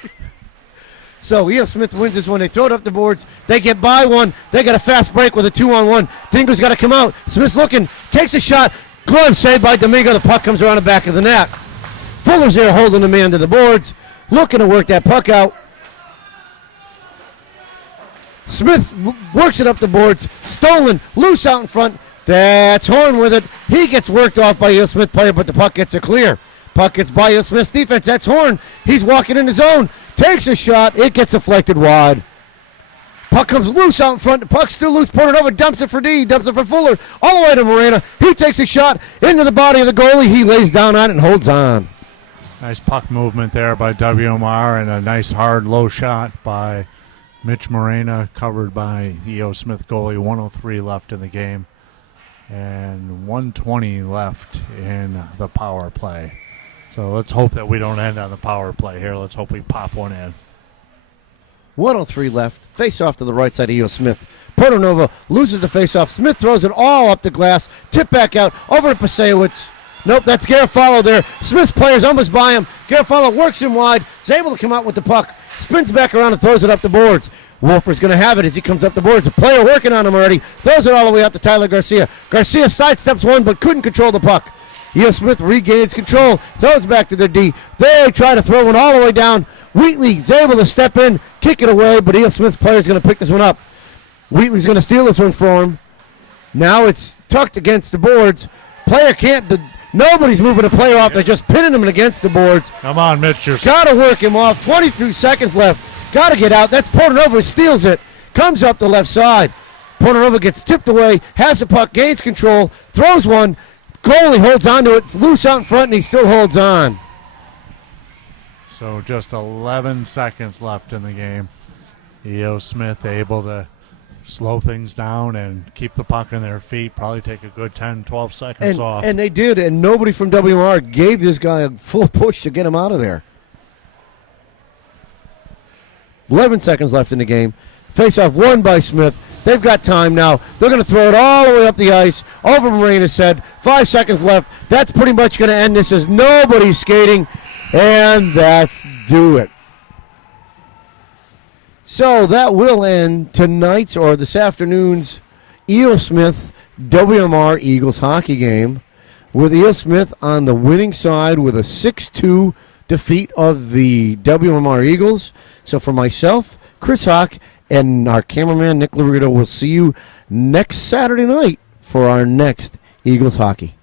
So E.O. Smith wins this one. They throw it up the boards. They get by one. They got a fast break with a 2-on-1. Dingo's got to come out. Smith's looking, takes a shot. Glove saved by Domingo. The puck comes around the back of the net. Fuller's there holding the man to the boards, looking to work that puck out. Smith works it up the boards. Stolen, loose out in front. That's Horn with it. He gets worked off by E.O. Smith player, but the puck gets a clear. Puck gets by E.O. Smith's defense. That's Horn. He's walking in the zone. Takes a shot. It gets deflected wide. Puck comes loose out in front. The puck's still loose. Pouring it over. Dumps it for D. Dumps it for Fuller. All the way to Morena. He takes a shot into the body of the goalie. He lays down on it and holds on. Nice puck movement there by WMR and a nice hard low shot by Mitch Morena, covered by E.O. Smith goalie. 1:03 left in the game and 1:20 left in the power play. So let's hope that we don't end on the power play here. Let's hope we pop one in. 1:03 left. Face off to the right side of E.O. Smith. Portonova loses the face off. Smith throws it all up the glass. Tip back out over to Pasewicz. Nope, that's Garofalo there. Smith's players almost by him. Garofalo works him wide. Is able to come out with the puck. Spins back around and throws it up the boards. Wolfer's going to have it as he comes up the boards. A player working on him already. Throws it all the way out to Tyler Garcia. Garcia sidesteps one but couldn't control the puck. E.O. Smith regains control. Throws back to their D. They try to throw one all the way down. Wheatley's able to step in, kick it away, but E.O. Smith's player is going to pick this one up. Wheatley's going to steal this one for him. Now it's tucked against the boards. Player can't. Nobody's moving a player off. They're just pinning him against the boards. Come on, Mitch. Got to work him off. 23 seconds left. Got to get out. That's Portanova. Steals it. Comes up the left side. Portanova gets tipped away. Has the puck. Gains control. Throws one. Goalie holds on to it. It's loose out in front, and he still holds on. So just 11 seconds left in the game. E.O. Smith able to slow things down and keep the puck in their feet. Probably take a good 10, 12 seconds off. And they did, and nobody from WMR gave this guy a full push to get him out of there. 11 seconds left in the game. Face-off won by Smith. They've got time now. They're going to throw it all the way up the ice, over Moreno's head. 5 seconds left. That's pretty much going to end this as nobody's skating, and that's do it. So that will end tonight's or this afternoon's E.O. Smith WMR Eagles hockey game, with E.O. Smith on the winning side with a 6-2 defeat of the WMR Eagles. So for myself, Chris Hawk, and our cameraman Nick Laruto, we'll see you next Saturday night for our next Eagles hockey.